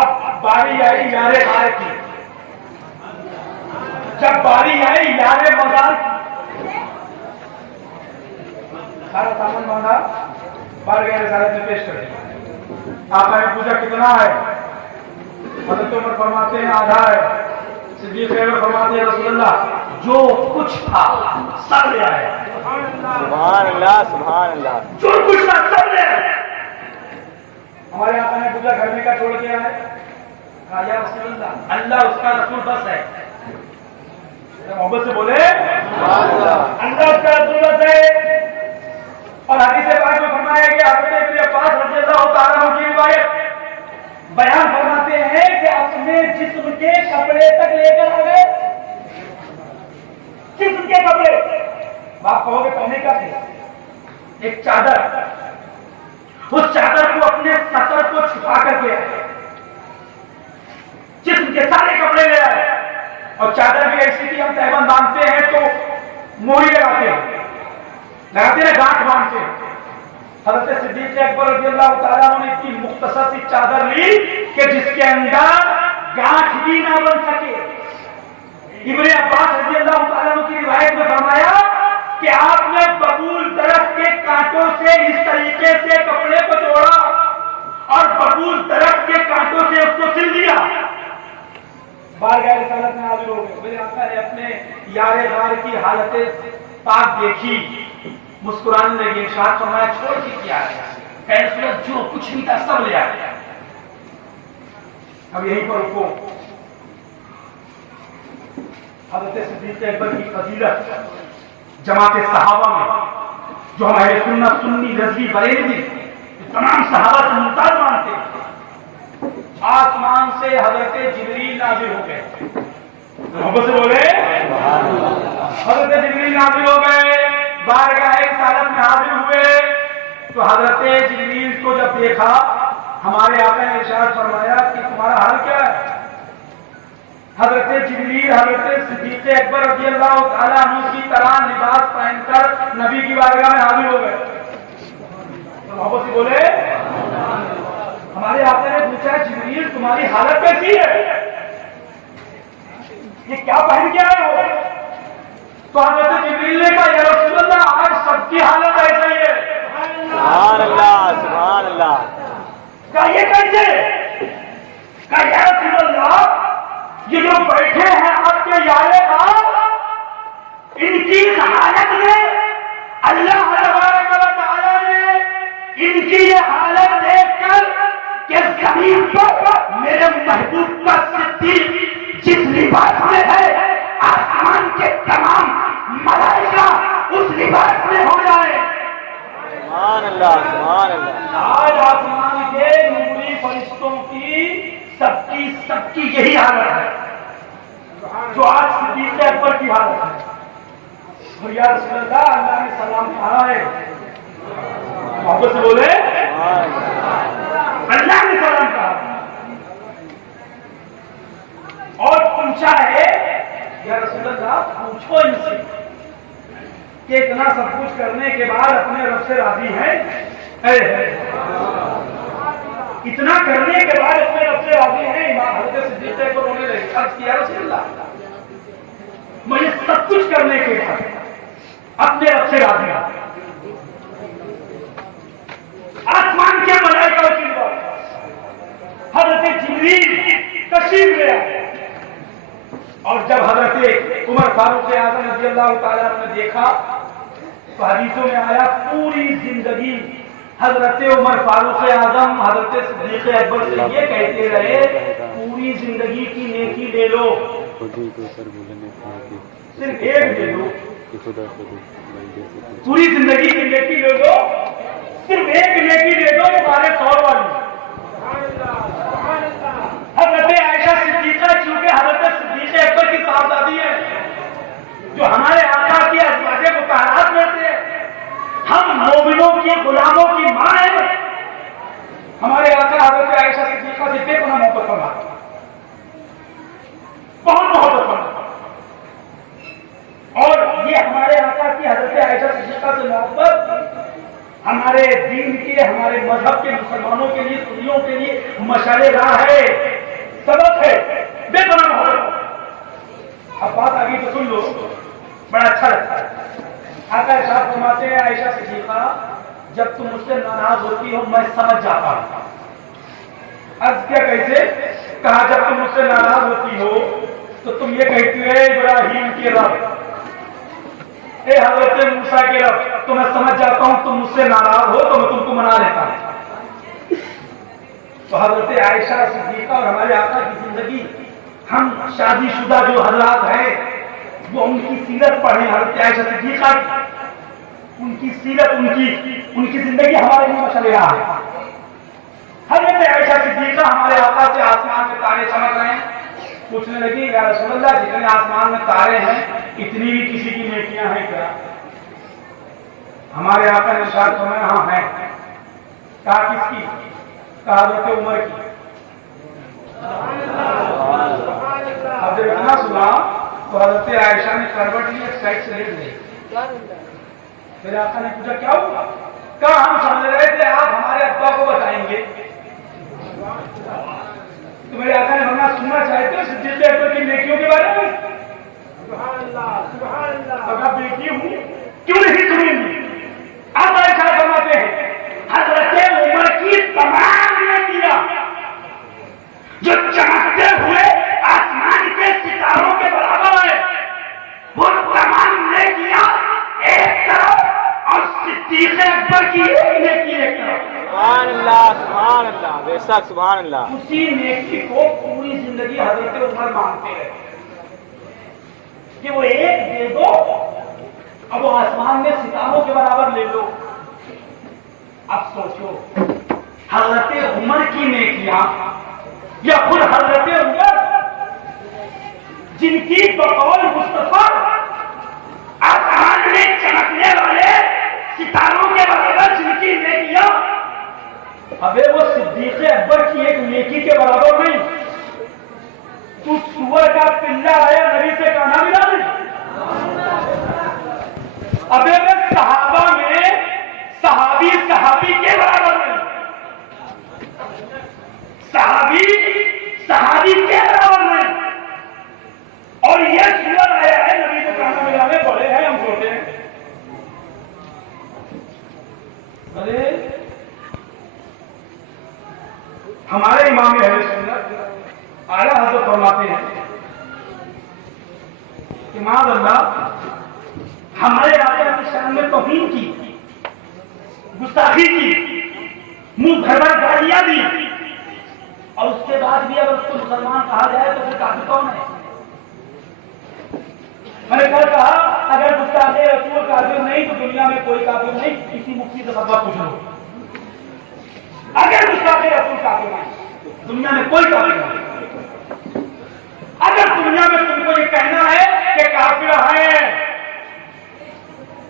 اب باری آئی یار غار کی. جب باری آئی یار مزار کی, سارا سامان باندھا, باہر گئے رسالت میں پیش کر دیا. آقا نے پوچھا کتنا ہے؟ حضرت عمر فرماتے ہیں آدھا ہے. صدیق اکبر فرماتے ہیں رسول اللہ جو کچھ تھا سب لے آئے. سبحان اللہ, سبحان اللہ. جو کچھ تھا سب لے آئے. ہمارے آقا نے پوچھا گھر میں کا چھوڑ کے آئے؟ کہا یا رسول اللہ اللہ اس کا رسول بس ہے. محبت سے بولے اللہ اس کا رسول بس ہے. اور حدیث پاک میں فرمایا کہ حضرت ابن عباس رضی اللہ تعالیٰ عنہ کی روایت بیان فرماتے ہیں کہ اپنے جسم کے کپڑے تک لے کر آ گئے. جسم کے کپڑے, آپ کہو گے پہنے کا تھے ایک چادر, اس چادر کو اپنے سطر کو چھپا کر کے آئے. جسم کے سارے کپڑے لے آئے. اور چادر بھی ایسی تھی, ہم تہبند باندھتے ہیں تو موہری لگاتے ہیں, گانٹھ باندھتے ہیں. حضرت صدیق اکبر رضی اللہ تعالیٰ عنہ نے اتنی مختصر سی چادر لی کہ جس کے اندر گانٹھ بھی نہ بن سکے. ابن عباس رضی اللہ تعالیٰ عنہ کی روایت میں فرمایا کہ آپ نے ببول درخت کے کانٹوں سے اس طریقے سے کپڑے کو جوڑا اور ببول درخت کے کانٹوں سے اس کو سل دیا. بار گئے رسالت میں حاضر ہو گئے. میرے آقا نے اپنے یار غار کی حالت پاک دیکھی, مسکرانے لگے, ارشاد فرمایا چھوڑ کے کیا ہے؟ کہ رسول اللہ جو کچھ بھی تھا سب لے آئے. اب یہیں پر رکو. حضرت صدیق اکبر کی فضیلت جماعت صحابہ میں جو ہمارے سنت سنی رضوی بریلوی تمام صحابہ سے ممتاز مانتے ہیں. آسمان سے حضرت جبریل نازل ہو گئے. محبت سے بولے حضرت جبریل نازل ہو گئے, بارگاہ رسالت میں حاضر ہوئے. تو حضرت جبریل کو جب دیکھا ہمارے آقا نے ارشاد فرمایا کہ تمہارا حال کیا ہے؟ حضرت جبریل حضرت صدیق اکبر رضی اللہ تعالیٰ عنہ کی طرح لباس پہن کر نبی کی بارگاہ میں حاضر ہو گئے. محبت سے بولے ہمارے آقا نے پوچھا جبریل تمہاری حالت کیسی ہے؟ یہ کیا پہن کے آئے ہو؟ تو حضرت جبریل نے کہا یا رسول اللہ آج سب کی حالت ایسا ہی ہے. سبحان اللہ, سبحان اللہ. کہا یہ کیسے؟ کہا یا رسول اللہ یہ جو بیٹھے ہیں آپ کے یارے آپ ان کی حالت میں اللہ تبارک و تعالیٰ نے ان کی یہ حالت دیکھ کر کہ زمین پر میرے محبوب کا صدیق جس لباس میں ہے آسمان کے تمام ملائکہ اس لباس میں ہو جائے. سبحان اللہ, سبحان اللہ. آج آسمان کے نوری فرشتوں کی سب کی یہی حالت ہے. جو آج صدیق اکبر کی حالت ہے. اور یا رسول اللہ, اللہ نے سلام کہا ہے, محبت سے بولے, اللہ نے سلام کہا اور پوچھا ہے یا رسول اللہ پوچھو ان سے کہ اتنا سب کچھ کرنے کے بعد اپنے رب سے راضی ہیں؟ اتنا کرنے کے بعد اپنے رب سے راضی ہیں؟ امام حضرت صدیق کو رونے لگے, عرض کیا رسول اللہ مجھے سب کچھ کرنے کے بعد اپنے رب سے راضی ہیں. آسمان کے ملائکہ کی بات, حضرت جبریل تشریف لے آئے اور جب حضرت عمر فاروق اعظم رضی اللہ تعالیٰ عنہ نے دیکھا تو حدیثوں میں آیا پوری زندگی حضرت عمر فاروق اعظم حضرت صدیق اکبر سے یہ کہتے رہے پوری زندگی کی نیکی لے لو, صرف ایک لے لو, پوری زندگی کی نیکی لے لو, صرف ایک نیکی لے دو, سارے 100 والی. حضرت عائشہ صدیقہ چونکہ حضرت صدیق اکبر کی صاحبزادی ہے, جو ہمارے آقا کی ازواج مطہرات میں سے, ہم مومنوں کی غلاموں کی ماں ہے. ہمارے آقا حضرت عائشہ صدیقہ سے بے پناہ محبت کرنا, بہت محبت کرنا, اور یہ ہمارے آقا کی حضرت عائشہ صدیقہ سے محبت ہمارے دین کے, ہمارے مذہب کے, مسلمانوں کے لیے, سنیوں کے لیے مشعل راہ ہے, سبق ہے, بے پناہ محبت. اب بات آگے تو سن لو, بڑا اچھا لگتا ہے. آقا ارشاد فرماتے ہیں عائشہ صدیقہ جب تم مجھ سے ناراض ہوتی ہو میں سمجھ جاتا ہوں. عرض کیا کیسے؟ کہا جب تم مجھ سے ناراض ہوتی ہو تو تم یہ کہتی ہو اے ابراہیم کے رب, اے حضرت موسیٰ کے رب, تو میں سمجھ جاتا ہوں تم مجھ سے ناراض ہو تو میں تم کو منا لیتا ہوں. تو حضرت عائشہ صدیقہ اور ہمارے آقا کی زندگی, ہم شادی شدہ جو حضرات ہیں وہ ان کی سیرت پڑھیں. حضرت عائشہ صدیقہ ان کی سیرت, ان کی زندگی ہمارے لیے مشعل راہ ہے. حضرت عائشہ صدیقہ ہمارے آقا سے آسمان میں تارے چمک رہے ہیں, پوچھنے لگی یا رسول اللہ جتنے آسمان میں تارے ہیں اتنی بھی کسی کی نیکیاں ہیں کیا؟ ہمارے آقا نے ارشاد فرمایا ہاں ہیں. کہا کس کی؟ کہا حضرت عمر کی. اب جب اتنا سنا تو حضرت عائشہ نے کروٹ لی, ایک سائڈ سے لیٹ لی. پھر آقا نے پوچھا کیا ہوا؟ کہا ہم سمجھ رہے تھے آپ ہمارے ابا کو بتائیں گے. تو میرے آقا نے فرمایا سننا چاہتے ہو صدیق اکبر کی نیکیوں کے بارے میں؟ سبحان اللہ, سبحان اللہ. اگر بیٹی ہوں کیوں نہیں سنیں گی؟ آپ عائشہ فرماتے ہیں حضرت عمر کی تمام نیکیاں جو چمکتے ہوئے آسمان کے ستاروں کے برابر ہے, وہ تمام نیکیاں ایک طرف اور صدیق اکبر کی ایک نیکی ایک طرف. سبحان اللہ, بے شک سبحان اللہ. اسی نیکی کو پوری زندگی حضرت عمر مانگتے رہے کہ وہ ایک دے دو, اب وہ آسمان میں ستاروں کے برابر لے لو. اب سوچو حضرت عمر کی نیکیاں یا خود حضرت عمر جن کی بقول مصطفیٰ آسمان میں چمکنے والے ستاروں کے برابر جن کی نیکیاں, ابے وہ صدیق اکبر کی ایک نیکی کے برابر نہیں. تو سور کا پلہ آیا نبی سے کہنا ملا نہیں. ابے وہ صحابہ میں صحابی کے برابر نہیں, صحابی کے برابر نہیں. اور یہ سور آیا ہے نبی سے کہنا ملا میں, بڑے ہیں ہم چھوٹے ہیں. ارے ہمارے امام اہل سنت اعلیٰ حضرت فرماتے ہیں کہ معاذ اللہ ہمارے آقا کی شان میں توہین کی, گستاخی کی, منہ بھر بھر گالیاں دی, اور اس کے بعد بھی اگر اس کو مسلمان کہا جائے تو پھر کافر کون ہے؟ میں نے کل کہا اگر گستاخ رسول کافر نہیں تو دنیا میں کوئی کافر نہیں. کسی مفتی سے فتویٰ پوچھ لو, اگر گستاخ رسول کافر نہیں دنیا میں کوئی کافر نہیں. اگر دنیا میں تم کو یہ کہنا ہے کہ کافر ہیں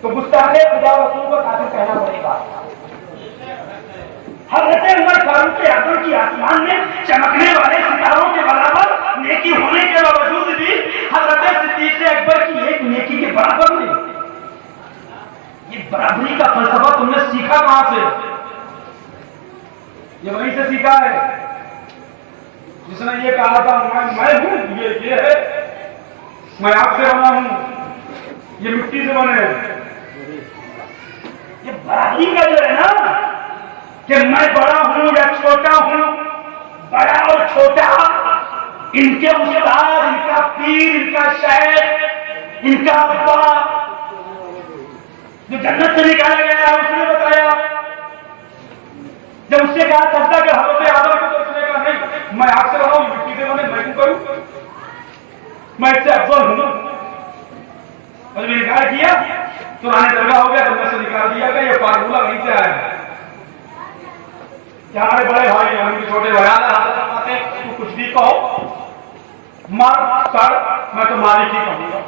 تو گستاخ خدا رسول کو کافر کہنا پڑے گا. حضرت عمر فاروق اعظم کی آسمان میں چمکنے والے ستاروں کے برابر نیکی ہونے کے باوجود بھی حضرت صدیق اکبر کی ایک نیکی کے برابر نہیں. یہ برابری کا فلسفہ تم نے سیکھا کہاں سے؟ یہ وہیں سے سیکھا ہے جس نے یہ کہا تھا میں ہوں، یہ ہے، میں آپ سے بنا ہوں، یہ مٹی سے بنے. یہ برابری کا جو ہے نا کہ میں بڑا ہوں یا چھوٹا ہوں، بڑا اور چھوٹا ان کے استاد، ان کا پیر، ان کا شیخ، ان کا ابا جو جنت سے نکالا گیا ہے اس نے بتایا. جب اس سے کہا سجدہ کہ حضرت آدم کو، تو اس نے کہا نہیں، میں آپ سے رہا ہوں، مٹی سے بنے، میں کیوں کروں، میں اس سے افضل ہوں. اور جب انکار کیا تو رانے درگاہ ہو گیا، تو میں سے نکال دیا گیا. یہ فارمولہ وہیں سے آیا ہے کہ ہمارے بڑے بھائی ہم چھوٹے بھائی آتے ہیں تو کچھ بھی کہو، مر سر میں تو مالک ہی کہوں گا،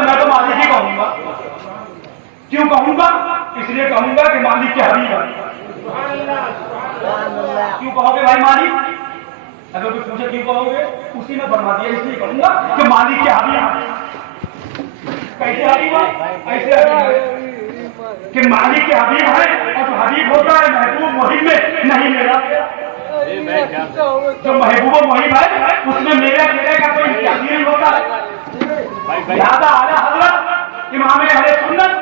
میں تو مالک ہی کہوں گا. کیوں کہوں گا؟ اس لیے کہوں گا کہ مالک کے حبیب ہے. کیوں کہو گے بھائی مالک؟ اگر کوئی پوچھے کیوں کہو گے، اسی میں فرما دیا اس لیے کہوں گا کہ مالک کے حبیب ہے. کیسے حبیب ہے؟ ایسے حبیب ہے کہ مالک کے حبیب ہے، اور جو حبیب ہوتا ہے محبوب مہم میں نہیں میرا. جو محبوب و مہم ہے اس میں میرے میرے کا کوئی امتیاز نہیں ہوتا ہے. لہٰذا اعلیٰ حضرت امام اہل سنت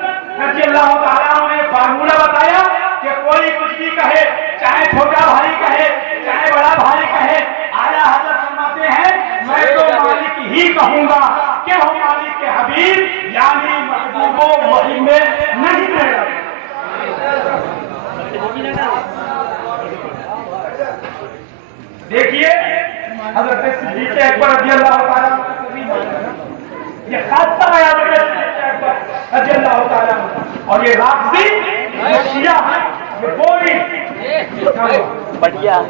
رضی اللہ تعالیٰ نے فارمولہ بتایا کہ کوئی کچھ بھی کہے، چاہے چھوٹا بھائی کہے چاہے بڑا بھائی کہے، اعلیٰ حضرت فرماتے ہیں میں تو مالک ہی کہوں گا کہ ہو مالک کے حبیب، یعنی محبوب و مہم میں نہیں میرا. دیکھیے حضرت صدیق اکبر رضی اللہ تعالیٰ یہ خاصہ ہے حضرت صدیق اکبر رضی اللہ تعالیٰ، اور یہ رافضی یہ شیعہ ہے، یہ بوری بڑھیا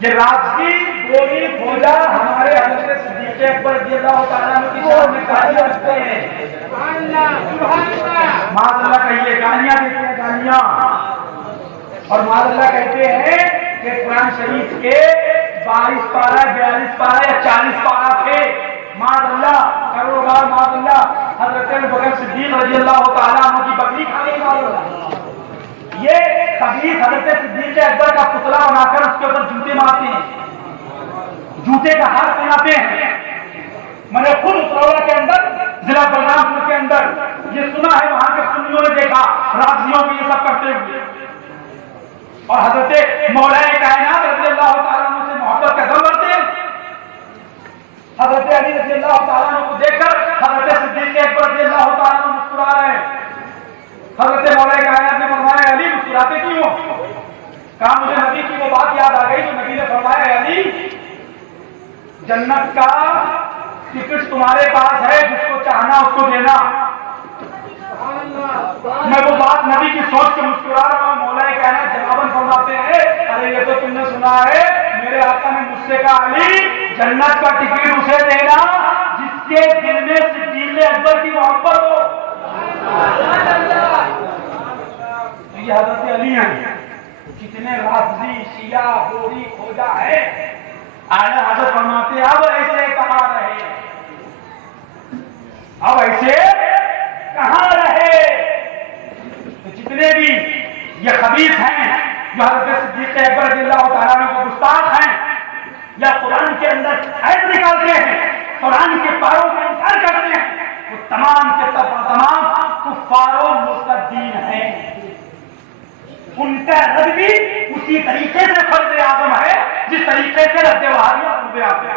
یہ رافضی بوری بولا ہمارے حضرت صدیق اکبر رضی اللہ تعالیٰ کی شان میں گالیاں رکھتے ہیں. معاذ اللہ کہیے، گالیاں دیتے ہیں، گالیاں. اور معاذ اللہ کہتے ہیں کہ قرآن شریف کے 22 پارہ 42 پارہ یا 40 پارہ تھے. معاذ اللہ کروڑ بار معاذ اللہ حضرت ابوبکر صدیق رضی اللہ تعالیٰ عنہ کی بکری کھا گئی. معاذ اللہ یہ خبیث حضرت صدیق اکبر کا پتلا بنا کر اس کے اوپر جوتے مارتے ہیں، جوتے کا ہار پہناتے ہیں. میں نے خود اترولہ کے اندر ضلع بلرام پور کے اندر یہ سنا ہے، وہاں کے سنیوں نے دیکھا رافضیوں کی یہ سب کرتے ہوئے. اور حضرت مولا کائنات رضی اللہ تعالیٰ عنہ سے محبت کا دم بھرتے ہیں. حضرت علی رضی اللہ تعالیٰ عنہ کو دیکھ کر حضرت صدیق اکبر رضی اللہ تعالیٰ عنہ مسکرا رہے ہیں. حضرت مولا کائنات نے فرمایا علی مسکراتے کیوں؟ کہا مجھے نبی کی وہ بات یاد آ گئی جو نبی نے فرمایا علی جنت کا ٹکٹ تمہارے پاس ہے، جس کو چاہنا اس کو دینا. میں وہ بات نبی کی سوچ کے مسکرا رہا ہوں. مولا کائنات جواباً فرماتے ہیں ارے یہ تو تم نے سنا ہے، میرے آقا نے مجھ سے کہا علی جنت کا ٹکٹ اسے دینا جس کے دل میں صدیق اکبر کی محبت ہو. یہ حضرت علی ہیں. کتنے رافضی شیعہ بوری کھوجا ہے. اعلیٰ حضرت فرماتے اب ایسے کہاں رہے، اب ایسے کہاں رہے. تو جتنے بھی یہ خبیث ہیں جو حضرت صدیق اکبر رضی اللہ تعالیٰ عنہ کو گستاخ ہیں یا قرآن کے اندر عیب نکالتے ہیں، قرآن کے پاروں کا انکار کرتے ہیں، وہ تمام کے تمام کفار و مرتدین ہیں. ان کا رد بھی اسی طریقے سے فرض اعظم ہے جس طریقے سے رد وہابیہ فرض اعظم ہے.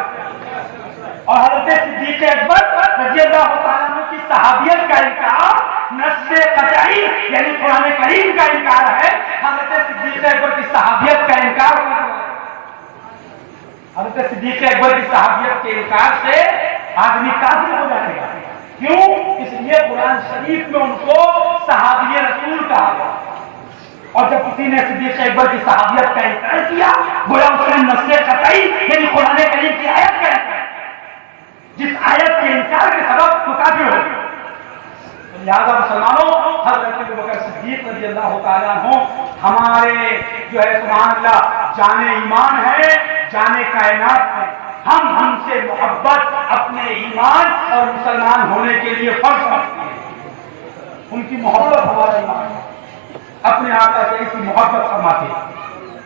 اور حضرت صدیق اکبر رضی اللہ تعالیٰ عنہ کی صحابیت کا انکار نص قطعی یعنی قرآن کریم کا انکار ہے. حضرت صدیق اکبر کی صحابیت کا انکار حضرت صدیق اکبر کی صحابیت کے انکار سے آدمی کافر ہو جائے گا. کیوں؟ اس لیے قرآن شریف میں ان کو صحابی رسول کہا گیا. اور جب کسی نے صدیق اکبر کی صحابیت کا انکار کیا گویا اس نے نص قطعی یعنی قرآن کریم کی آیت کا انکار کیا، جس آیت کے انکار کے سبب وہ کافر ہو گیا۔ لہٰذا مسلمانوں حضرت ابوبکر صدیق رضی اللہ تعالیٰ عنہ ہمارے جو ہے سبحان اللہ جان ایمان ہے، جان کائنات ہے۔ ہم سے محبت اپنے ایمان اور مسلمان ہونے کے لیے فرض کرتے ہیں، ان کی محبت ہمارا ایمان ہے، اپنے آقا سے ایسی محبت فرماتے ہیں۔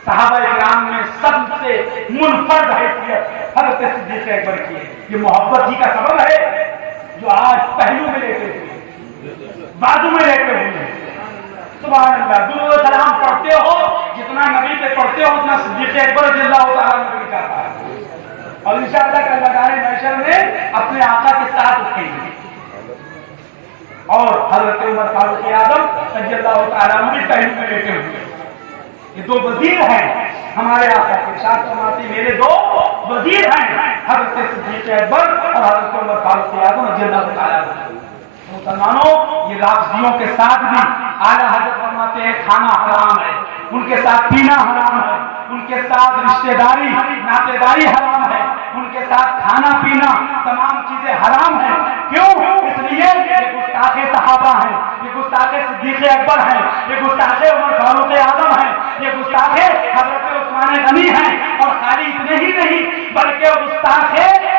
صحابہ کرام میں سب سے منفرد حیثیت حضرت صدیق اکبر کی ہے۔ یہ محبت ہی کا سبب ہے جو آج پہلو میں لیتے ہوئے بازو میں لیتے ہوئے سبحان اللہ درود و سلام پڑھتے ہو، جتنا نبی پہ پڑھتے ہو اتنا صدیق اکبر رضی اللہ تعالیٰ عنہ بھی چاہتا ہے، اور انشاءاللہ کل لگانے محشر میں اپنے آقا کے ساتھ اٹھیں گے۔ اور حضرت عمر فاروق اعظم رضی اللہ تعالیٰ عنہ بھی پہلو میں لیتے ہوئے، یہ دو وزیر ہیں ہمارے آقا کے، ارشاد فرماتے ہیں میرے دو وزیر ہیں حضرت صدیق اکبر اور حضرت عمر فاروق اعظم رضی اللہ تعالیٰ عنہ۔ مسلمانوں یہ رافضیوں کے ساتھ بھی اعلیٰ حضرت فرماتے ہیں کھانا حرام ہے، ان کے ساتھ پینا حرام ہے، ان کے ساتھ رشتہ داری ناطے داری حرام ہے، ان کے ساتھ کھانا پینا تمام چیزیں حرام ہیں۔ کیوں؟ اس لیے یہ گستاخ صحابہ ہیں، یہ گستاخ صدیق اکبر ہیں، یہ گستاخ عمر فاروق اعظم ہیں، یہ گستاخ حضرت عثمان غنی ہیں، اور خالی اتنے ہی نہیں بلکہ گستاخ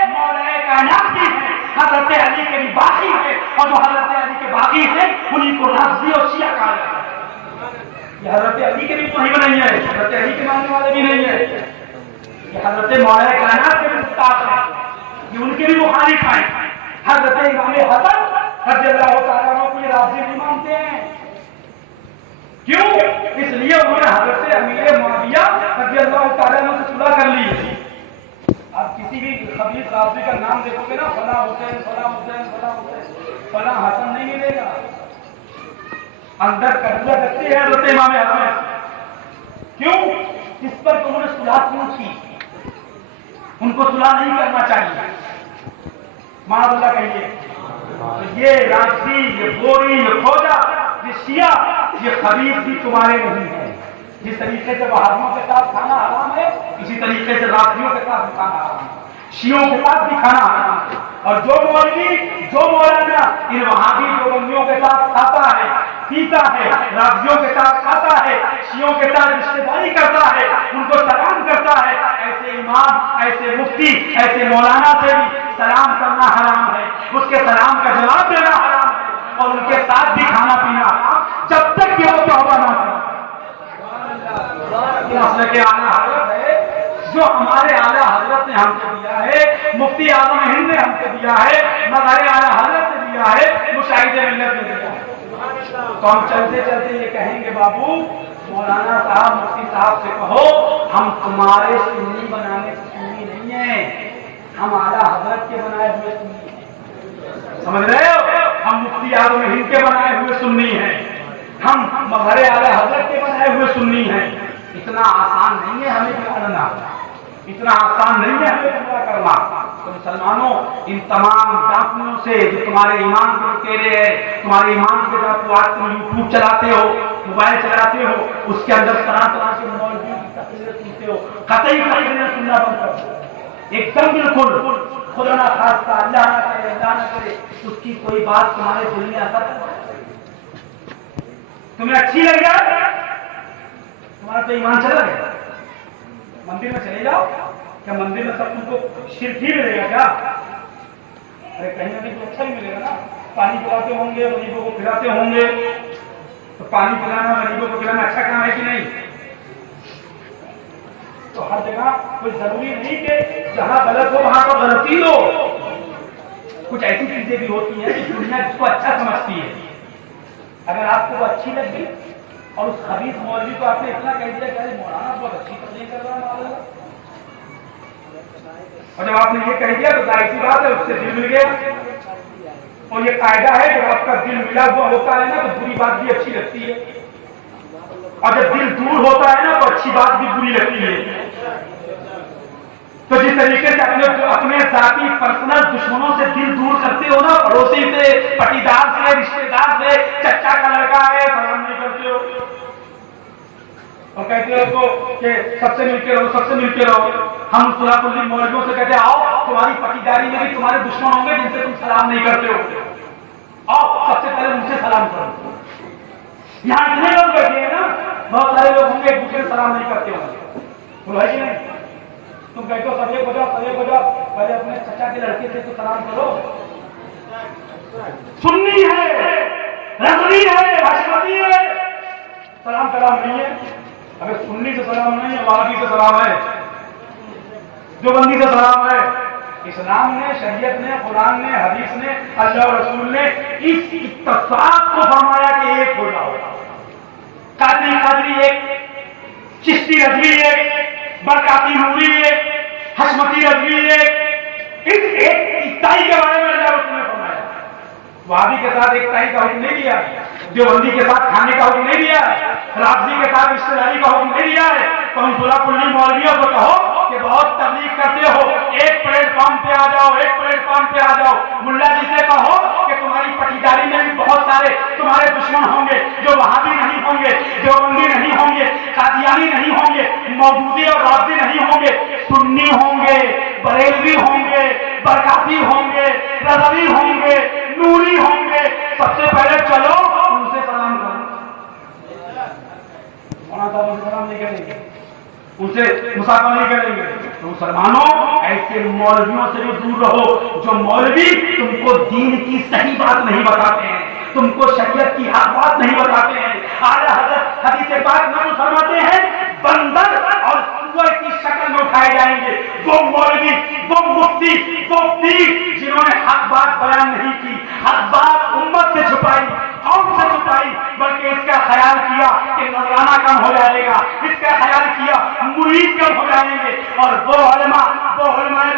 مولا کائنات بھی ہیں، حضرت علی کے بھی باقی ہے، اور جو حضرت علی کے باقی ہیں انہیں کو رافضی اور شیعہ کہا جاتا ہے۔ یہ حضرت علی کے بھی صحیح نہیں ہے، حضرت علی کے ماننے والے بھی نہیں ہے، یہ حضرت مولا کائنات کے بھی گستاخ ہیں، یہ ان کے بھی مخالف ہیں۔ حضرت امام حسن رضی اللہ تعالیٰ عنہ کو یہ رافضی نہیں مانتے ہیں، کیوں؟ اس لیے انہوں نے حضرت امیر معاویہ رضی اللہ تعالیٰ عنہ سے صلح کر لی۔ آپ کسی بھی خبیث رافضی کا نام دیکھو گے نا فلاں حسین فلاں حسین فلاں حسین فلاں حسن نہیں ملے گا، اندر قبضہ رکھتے ہیں حضرت امام حسن۔ کیوں؟ اس پر انہوں نے صلح کیوں کی؟ ان کو صلح نہیں کرنا چاہیے، معاذ اللہ کہیے۔ تو یہ رافضی، یہ بوری، یہ کھوجا، یہ شیعہ، یہ خبیث بھی تمہارے نہیں ہے۔ جس طریقے سے وہابیوں کے ساتھ کھانا حرام ہے اسی طریقے سے رافضیوں کے ساتھ بھی کھانا حرام ہے، شیعوں کے ساتھ بھی کھانا حرام ہے۔ اور جو مولوی جو مولانا ان وہابی دیوبندیوں کے ساتھ کھاتا ہے پیتا ہے، رافضیوں کے ساتھ کھاتا ہے، شیعوں کے ساتھ رشتہ داری کرتا ہے، ان کو سلام کرتا ہے، ایسے امام ایسے مفتی ایسے مولانا سے بھی سلام کرنا حرام ہے، اس کے سلام کا جواب دینا حرام ہے، اور ان کے ساتھ بھی کھانا پینا حرام جب تک کہ وہ توبہ نہ کرے۔ یہ کے اعلیٰ حضرت ہے جو ہمارے اعلیٰ حضرت نے ہم کو دیا ہے، مفتی اعظم ہند نے ہم کو دیا ہے، مظہر اعلیٰ حضرت نے دیا ہے، مشاہد ملت نے دیا ہے۔ تو ہم چلتے چلتے یہ کہیں گے بابو مولانا صاحب مفتی صاحب سے کہو ہم تمہارے سنی بنانے سے سنی نہیں ہیں، ہم اعلیٰ حضرت کے بنائے ہوئے سنی ہیں، سمجھ رہے ہو؟ ہم مفتی اعظم ہند کے بنائے ہوئے سنی ہیں، ہم مظہر اعلیٰ حضرت کے بنائے ہوئے سنی ہیں۔ اتنا آسان نہیں ہے ہمیں بنانا، اتنا آسان نہیں ہے ہمیں گمراہ کرنا۔ تو مسلمانوں ان تمام ڈاکوؤں سے جو تمہارے ایمان کو لٹیرے ہیں، تمہارے ایمان کے ڈاکو، آج تم یوٹیوب چلاتے ہو، موبائل چلاتے ہو، اس کے اندر طرح طرح کے مولویوں کی تقریریں سنتے ہو، قطعی تقریریں سننا بند کر دو، ایک دم بالکل خدا نہ خواستہ اللہ نہ کرے اللہ نہ کرے اس کی کوئی بات تمہارے دل میں اثر تمہیں اچھی لگ جائے تمہارا تو ایمان چلا گیا۔ مندر میں چلے جاؤ، کیا مندر میں سب تم کو شرک ہی ملے گا کیا؟ ارے کہیں نہ کہیں تو اچھا ہی ملے گا نا، پانی پلاتے ہوں گے، غریبوں کو کھلاتے ہوں گے، تو پانی پلانا غریبوں کو کھلانا اچھا کام ہے کہ نہیں؟ تو ہر جگہ کوئی ضروری نہیں کہ جہاں غلط ہو وہاں پر غلطی ہو، کچھ ایسی چیزیں بھی ہوتی ہیں کہ دنیا جس کو اچھا سمجھتی ہے، اگر آپ کو وہ اچھی لگی اور اس خبیث مولوی کو آپ نے اتنا کہہ دیا کہ مولانا بہت اچھی تبلیغ کر رہا ہے معلوم، اور جب آپ نے یہ کہہ دیا تو ظاہر سی بات ہے اس سے دل مل گیا، اور یہ قاعدہ ہے جب آپ کا دل ملا ہوا ہوتا ہے نا تو بری بات بھی اچھی لگتی ہے، اور جب دل دور ہوتا ہے نا تو اچھی بات بھی بری لگتی ہے۔ تو جس طریقے سے اپنے ذاتی پرسنل دشمنوں سے دل دور کرتے ہو نا، پڑوسی سے، پٹیدار سے، رشتے دار سے، چچا کا لڑکا ہے سلام نہیں کرتے ہو، اور کہتے ہیں اس کو کہ سب سے مل کے رہو، سب سے مل کے رہو. ہم صلاح الدین مولویوں سے کہتے ہیں آؤ تمہاری پٹیداری میں بھی تمہارے دشمن ہوں گے جن سے تم سلام نہیں کرتے ہو، آؤ سب سے پہلے ان سے سلام کرو. یہاں اتنے لوگ بیٹھے ہیں نا، بہت سارے لوگ ہوں گے ایک دوسرے سے سلام نہیں کرتے ہوں گے. بولو ہے کہ نہیں؟ تم کہتے ہو سب کو جاؤ، سب کو جاؤ، پہلے اپنے چچا کے لڑکے سے تو سلام کرو. سنی ہے، رضوی ہے، ہاشمی ہے، سلام کلام نہیں ہے. اگر سنی سے سلام نہیں ہے، وہابی سے سلام ہے، دیوبندی سے سلام ہے. اسلام نے، شریعت نے، قرآن نے، حدیث نے، اللہ اور رسول نے اس اتفاق کو فرمایا کہ ایک ہو جاؤ. قادری قادری ایک، چشتی رضوی ایک، برکاتی نوری ایک، حشمتی رضوی ایک. اس ایک اکتائی کے بارے میں اللہ رسول نے فرمایا. وہابی کے ساتھ ایکتائی کا حکم نہیں دیا، دیوبندی کے ساتھ کھانے کا حکم نہیں دیا ہے، رافضی کے ساتھ رشتہ داری کا حکم نہیں دیا ہے. تو ہم صلاح الدین مولویوں کو کہو کہ بہت تبلیغ کرتے ہو، ایک پلیٹ فارم پہ آ جاؤ، ایک پلیٹ فارم پہ آ جاؤ. ملا جی سے کہو کہ تمہاری پٹیداری میں بھی بہت سارے تمہارے دشمن ہوں گے جو وہابی نہیں ہوں گے، دیوبندی نہیں ہوں گے، قادیانی نہیں ہوں گے، مودودی اور رافضی نہیں ہوں گے، سنی ہوں گے، بریلوی ہوں گے، برکاتی ہوں گے، رضوی ہوں گے، نوری ہوں گے. سب سے پہلے چلو ان سے سلام کرو. مولانا صاحب سے سلام نہیں کریں گے، ان سے مسافہ نہیں کریں گے. تو مسلمانوں ایسے مولویوں سے بھی دور رہو جو مولوی تم کو دین کی صحیح بات نہیں بتاتے ہیں، تم کو شریعت کی حق بات نہیں بتاتے ہیں. اعلیٰ حضرت حدیث پاک میں فرماتے ہیں بندر اور سور کی شکل میں اٹھائے جائیں گے وہ مولوی، وہ مفتی، وہ پیر جنہوں نے حق بات بیان نہیں کی، حق بات امت سے چھپائی، قوم سے چھپائی، بلکہ اس کا خیال کیا کہ نذرانہ کم ہو جائے گا، اس کا خیال کیا مرید کم ہو جائیں گے. اور وہ علماء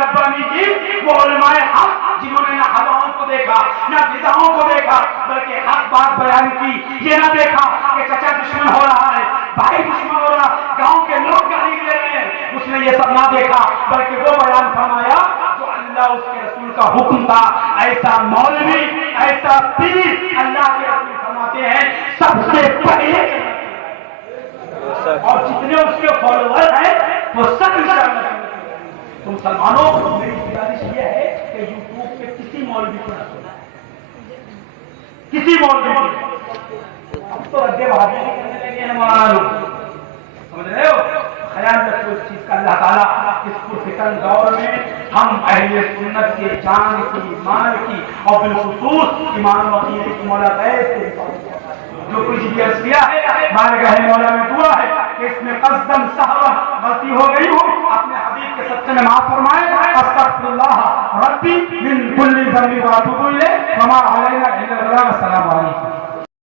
ربانی کی، وہ علماء حق جنہوں نے نہ ہواؤں کو دیکھا، نہ فضاؤں کو دیکھا، بلکہ حق بات بیان کی. یہ نہ دیکھا کہ چچا دشمن ہو رہا ہے، بھائی دشمن ہو رہا، گاؤں کے لوگ گالی دے رہے ہیں، اس نے یہ سب نہ دیکھا، بلکہ وہ بیان فرمایا جو اللہ اس کے رسول کا حکم تھا. ایسا مولوی، ایسا پیر اللہ کے رسول فرماتے ہیں سب سے پہلے، اور جتنے اس کے فالوور ہیں وہ سب انشاءاللہ. تو مسلمانوں میری گزارش یہ ہے کہ یوٹیوب پہ کسی مولوی کو نہ سنا، کسی مولوی کو. اب تو رد بھاگے کرنے لگے ہیں مولانا لوگ، سمجھ رہے ہو؟ خیال رکھو اس چیز کا. اللہ تعالیٰ اس پرفتن دور میں ہم اہل سنت کے جان کی، مال کی، اور بالخصوص ایمان و عقیدے کی مولا غیب کے جو کچھ بھی عرض کیا ہے بارگاہ مولا میں دعا ہے کہ اس میں قصداً سہواً غلطی ہو گئی ہو، اپنے حبیب کے صدقے میں معاف فرمائے. استغفر اللہ ربی من کل ذنب واتوب الیہ وما علینا الا البلاغ.